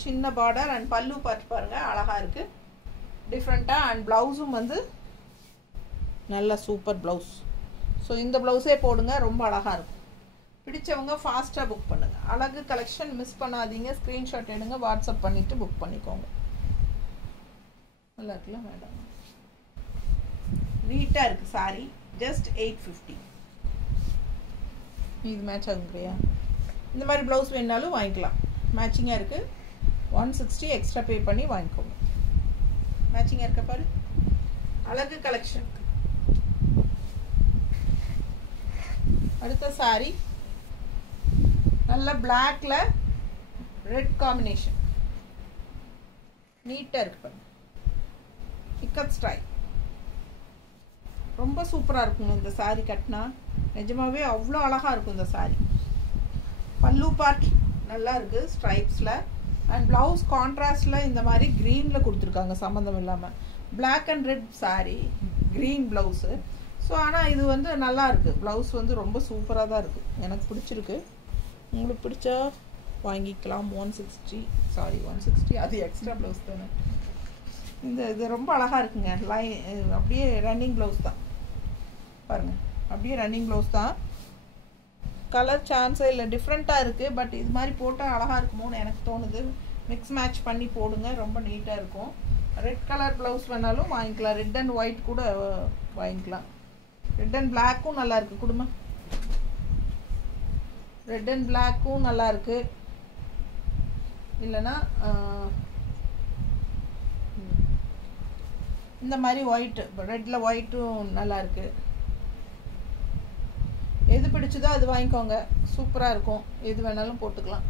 சின்ன பார்டர் அண்ட் பல்லு பார்த்து பாருங்கள் அழகாக இருக்குது டிஃப்ரெண்ட்டாக. அண்ட் ப்ளவுஸும் வந்து நல்ல சூப்பர் ப்ளவுஸ். ஸோ இந்த ப்ளவுஸே போடுங்க, ரொம்ப அழகாக இருக்கும். பிடிச்சவங்க ஃபாஸ்ட்டாக புக் பண்ணுங்கள். அழகு கலெக்ஷன் மிஸ் பண்ணாதீங்க. ஸ்க்ரீன்ஷாட் எடுங்க, வாட்ஸ்அப் பண்ணிவிட்டு புக் பண்ணிக்கோங்க. நல்லா இருக்குல்ல மேடம்? நீட்டாக இருக்குது சாரி. ஜஸ்ட் 850. இது மேட்ச் ஆகுங்கய்யா. இந்த மாதிரி ப்ளவுஸ் வேணுனாலும் வாங்கிக்கலாம். மேட்சிங்காக இருக்குது. 160 எக்ஸ்ட்ரா பே பண்ணி வாங்கிக்கோங்க. மேட்சிங்காக இருக்க பாரு. அழகு கலெக்ஷன். அடுத்த சாரி நல்ல பிளாக்ல ரெட் காம்பினேஷன். நீட்டாக இருக்கு பாருங்க. இக்கட் ஸ்டைல் ரொம்ப சூப்பராக இருக்குங்க. இந்த சாரி கட்டினா நிஜமாவே அவ்வளோ அழகாக இருக்கும் இந்த சாரி. பல்லு பார்ட் நல்லா இருக்குது ஸ்ட்ரைப்ஸில். அண்ட் ப்ளவுஸ் கான்ட்ராஸ்டில் இந்த மாதிரி க்ரீனில் கொடுத்துருக்காங்க சம்மந்தம் இல்லாமல். Black and red sari, green blouse. So ஆனால் இது வந்து நல்லா இருக்குது. ப்ளவுஸ் வந்து ரொம்ப சூப்பராக தான் இருக்குது. எனக்கு பிடிச்சிருக்கு. உங்களுக்கு பிடிச்சா வாங்கிக்கலாம். 160 அது எக்ஸ்ட்ரா ப்ளவுஸ் தானே. இது ரொம்ப அழகாக இருக்குங்க. அப்படியே ரன்னிங் ப்ளவுஸ் தான் பாருங்கள். அப்படியே ரன்னிங் ப்ளவுஸ் தான். கலர் சான்ஸே இல்லை, டிஃப்ரெண்ட்டாக இருக்குது. பட் இது மாதிரி போட்டால் அழகாக இருக்குமோன்னு எனக்கு தோணுது. மிக்ஸ் மேட்ச் பண்ணி போடுங்க, ரொம்ப நீட்டாக இருக்கும். ரெட் கலர் ப்ளவுஸ் வேணாலும் வாங்கிக்கலாம். ரெட் அண்ட் ஒயிட் கூட வாங்கிக்கலாம். ரெட் அண்ட் பிளாக்கும் நல்லா இருக்குது. கொடுமா, ரெட் அண்ட் பிளாக்கும் நல்லா இருக்குது. இல்லைன்னா இந்த மாதிரி ஒயிட்டு, ரெட்டில் ஒயிட்டும் நல்லா இருக்குது. எது பிடிச்சதோ அது வாங்கிக்கோங்க. சூப்பராக இருக்கும். எது வேணாலும் போட்டுக்கலாம்.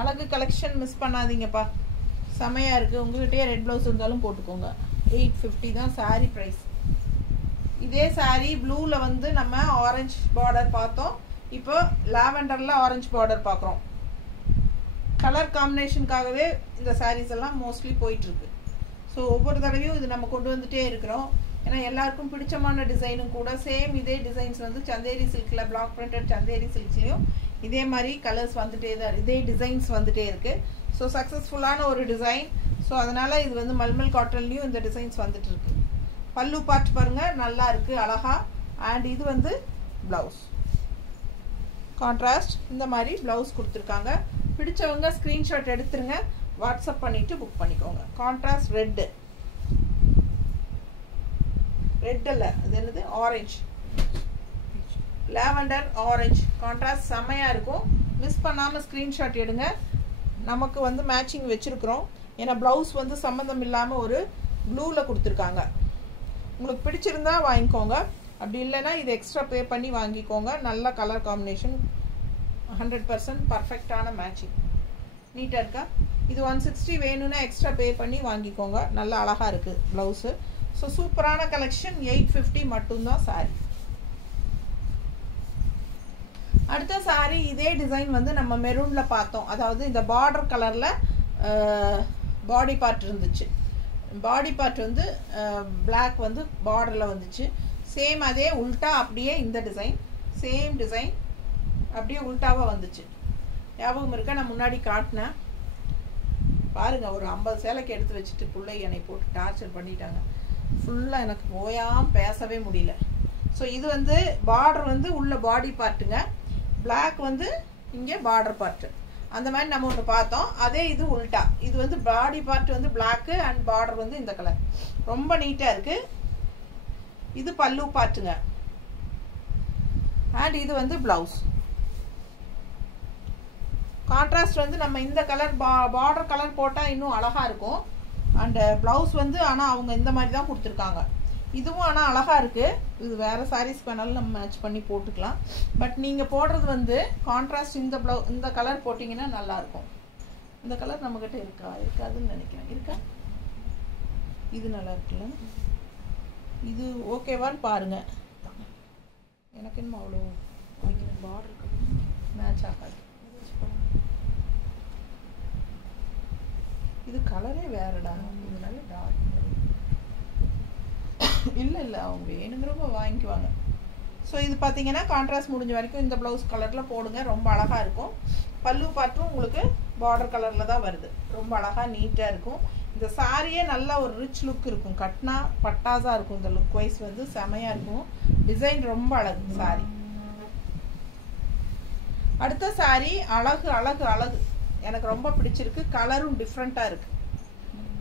அழகு கலெக்ஷன் மிஸ் பண்ணாதீங்கப்பா. செமையாக இருக்குது. உங்கள்கிட்டயே ரெட் ப்ளவுஸ் இருந்தாலும் போட்டுக்கோங்க. 850 தான் சாரீ ப்ரைஸ். இதே சாரீ ப்ளூவில் வந்து நம்ம ஆரஞ்சு பார்டர் பார்த்தோம். இப்போ லாவெண்டரில் ஆரஞ்சு பார்டர் பார்க்குறோம். கலர் காம்பினேஷனுக்காகவே இந்த சாரீஸ் எல்லாம் மோஸ்ட்லி போயிட்டுருக்கு. ஸோ ஒவ்வொரு தடவையும் இது நம்ம கொண்டு வந்துகிட்டே இருக்கிறோம். ஏன்னா எல்லாருக்கும் பிடிச்சமான டிசைனும் கூட. சேம் இதே டிசைன்ஸ் வந்து சந்தேரி சில்கில், பிளாக் பிரிண்டட் சந்தேரி சில்க்ஸ்லையும் இதே மாதிரி கலர்ஸ் வந்துகிட்டே தான், இதே டிசைன்ஸ் வந்துகிட்டே இருக்குது. ஸோ சக்ஸஸ்ஃபுல்லான ஒரு டிசைன். ஸோ அதனால் இது வந்து மல்மல் காட்டன்லேயும் இந்த டிசைன்ஸ் வந்துட்டு இருக்கு. பல்லு பார்ட் பாருங்கள், நல்லா இருக்குது அழகா. அண்ட் இது வந்து ப்ளவுஸ் கான்ட்ராஸ்ட். இந்த மாதிரி ப்ளவுஸ் கொடுத்துருக்காங்க. பிடிச்சவங்க ஸ்க்ரீன்ஷாட் எடுத்துருங்க, வாட்ஸ்அப் பண்ணிவிட்டு புக் பண்ணிக்கோங்க. கான்ட்ராஸ்ட் ரெட்டு, ரெட் இல்லை அது என்னது, ஆரஞ்சு, லாவெண்டர் ஆரஞ்சு கான்ட்ராஸ்ட் செம்மையாக இருக்கும். மிஸ் பண்ணாமல் ஸ்க்ரீன்ஷாட் எடுங்க. நமக்கு வந்து மேட்சிங் வச்சுருக்குறோம். ஏன்னா ப்ளவுஸ் வந்து சம்மந்தம் இல்லாமல் ஒரு ப்ளூவில் கொடுத்துருக்காங்க. உங்களுக்கு பிடிச்சிருந்தா வாங்கிக்கோங்க. அப்படி இல்லைன்னா இது எக்ஸ்ட்ரா பே பண்ணி வாங்கிக்கோங்க. நல்ல கலர் காம்பினேஷன், 100% பர்ஃபெக்டான மேட்சிங். நீட்டாக இருக்கா? இது 160 வேணும்னா எக்ஸ்ட்ரா பே பண்ணி வாங்கிக்கோங்க. நல்ல அழகாக இருக்குது ப்ளவுஸு. ஸோ சூப்பரான கலெக்ஷன். 850 மட்டும்தான் சாரி. அடுத்த சாரி இதே டிசைன் வந்து நம்ம மெரூனில் பார்த்தோம். அதாவது இந்த பார்டர் கலரில் பாடி பார்ட் இருந்துச்சு. பாடி பார்ட் வந்து பிளாக் வந்து பார்டரில் வந்துச்சு. சேம் அதே உல்ட்டா அப்படியே இந்த டிசைன், சேம் டிசைன் அப்படியே உல்ட்டாவாக வந்துச்சு. ஞாபகம் இருக்கா? நான் முன்னாடி காட்டினேன் பாருங்கள். ஒரு 50 சேலைக்கு எடுத்து வச்சுட்டு பிள்ளை என்னை போட்டு டார்ச்சர் பண்ணிட்டாங்க. ஃபுல்லாக எனக்கு ஓயாமல் பேசவே முடியல. ஸோ இது வந்து பார்டர் வந்து உள்ள பாடி பார்ட்டுங்க, பிளாக் வந்து இங்கே பார்டர் பார்ட்டு. அந்த மாதிரி நம்ம ஒன்று பார்த்தோம். அதே இது உல்ட்டா. இது வந்து பாடி பார்ட் வந்து பிளாக்கு அண்ட் பார்டர் வந்து இந்த கலர். ரொம்ப நீட்டாக இருக்குது. இது பல்லு பார்ட்டுங்க. அண்ட் இது வந்து ப்ளவுஸ். கான்ட்ராஸ்ட் வந்து நம்ம இந்த கலர் பார்டர் கலர் போட்டால் இன்னும் அழகாக இருக்கும். அண்ட் ப்ளவுஸ் வந்து ஆனால் அவங்க இந்த மாதிரி தான் கொடுத்துருக்காங்க. இதுவும் ஆனால் அழகாக இருக்குது. இது வேறு சாரீஸ் வேணாலும் நம்ம மேட்ச் பண்ணி போட்டுக்கலாம். பட் நீங்கள் போடுறது வந்து கான்ட்ராஸ்ட் இந்த கலர் போட்டிங்கன்னா நல்லாயிருக்கும். இந்த கலர் நம்மக்கிட்ட இருக்காதுன்னு நினைக்கிறேன். இருக்கா? இது நல்லா இருக்குல்ல? இது ஓகேவான்னு பாருங்கள். எனக்கு இன்னும் அவ்வளோ பார்டர் மேட்ச் ஆகாது. இது கலரே வேறடா. இது நல்ல டார்க். இல்லை அவங்க வேணுங்கிறப்ப வாங்கிக்குவாங்க. ஸோ இது பார்த்தீங்கன்னா கான்ட்ராஸ்ட் முடிஞ்ச வரைக்கும் இந்த ப்ளவுஸ் கலரில் போடுங்க. ரொம்ப அழகாக இருக்கும். பல்லு பார்ட்டும் உங்களுக்கு பார்டர் கலரில் தான் வருது. ரொம்ப அழகாக நீட்டாக இருக்கும். இந்த சாரியே நல்ல ஒரு ரிச் லுக் இருக்கும். கட்னா பட்டாஸாக இருக்கும். இந்த லுக் வைஸ் வந்து செமையாக இருக்கும். டிசைன் ரொம்ப அழகு சாரி. அடுத்த சாரி அழகு அழகு அழகு. எனக்கு ரொம்ப பிடிச்சிருக்கு. கலரும் டிஃப்ரெண்ட்டாக இருக்குது.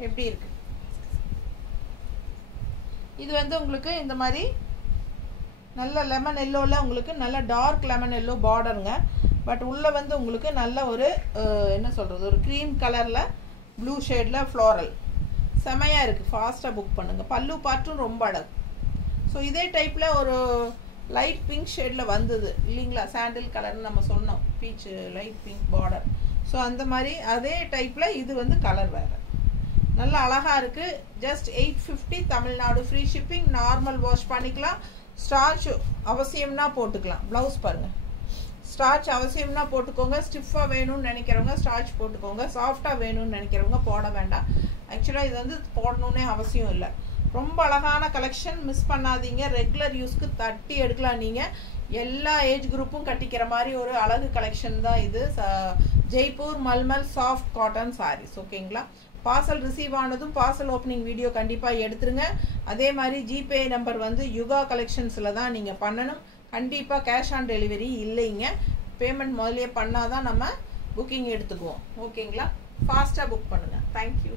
எப்படி இருக்கு? இது வந்து உங்களுக்கு இந்த மாதிரி நல்ல லெமன் எல்லோவில் உங்களுக்கு நல்ல டார்க் லெமன் எல்லோ பார்டருங்க. பட் உள்ளே வந்து உங்களுக்கு நல்ல ஒரு என்ன சொல்கிறது, ஒரு க்ரீம் கலரில் ப்ளூ ஷேடில் ஃப்ளோரல். செமையாக இருக்குது. ஃபாஸ்ட்டாக புக் பண்ணுங்கள். பல்லு பார்ட்டும் ரொம்ப அழகு. ஸோ இதே டைப்பில் ஒரு லைட் பிங்க் ஷேடில் வந்தது இல்லைங்களா? சாண்டில் கலர்னு நம்ம சொன்னோம். Beach light pink border. So அந்த மாதிரி அதே டைப்பில் இது வந்து கலர் வேறு. நல்ல அழகாக இருக்குது. Just 850 Tamil Nadu. Free shipping. Normal wash பண்ணிக்கலாம். ஸ்டார்ச் அவசியம்னா போட்டுக்கலாம். ப்ளவுஸ் பாருங்கள். ஸ்டார்ச் அவசியம்னா போட்டுக்கோங்க. ஸ்டிஃபாக வேணும்னு நினைக்கிறவங்க ஸ்டார்ச் போட்டுக்கோங்க. சாஃப்டாக வேணும்னு நினைக்கிறவங்க போட வேண்டாம். ஆக்சுவலாக இது வந்து போடணுன்னே அவசியம் இல்லை. ரொம்ப அழகான கலெக்ஷன். மிஸ் பண்ணாதீங்க. ரெகுலர் யூஸ்க்கு தட்டி எடுக்கலாம். நீங்கள் எல்லா ஏஜ் குரூப்பும் கட்டிக்கிற மாதிரி ஒரு அழகு கலெக்ஷன் தான் இது. Jaipur mulmul soft cotton saris. ஓகேங்களா? பார்சல் ரிசீவ் ஆனதும் பார்சல் ஓப்பனிங் வீடியோ கண்டிப்பாக எடுத்துருங்க. அதே மாதிரி ஜிபே நம்பர் வந்து யுகா கலெக்ஷன்ஸில் தான் நீங்கள் பண்ணணும். கண்டிப்பாக கேஷ் ஆன் டெலிவரி இல்லைங்க. பேமெண்ட் முதலே பண்ணால் தான் நம்ம புக்கிங் எடுத்துக்குவோம். ஓகேங்களா? ஃபாஸ்ட்டாக புக் பண்ணுங்கள். தேங்க்யூ.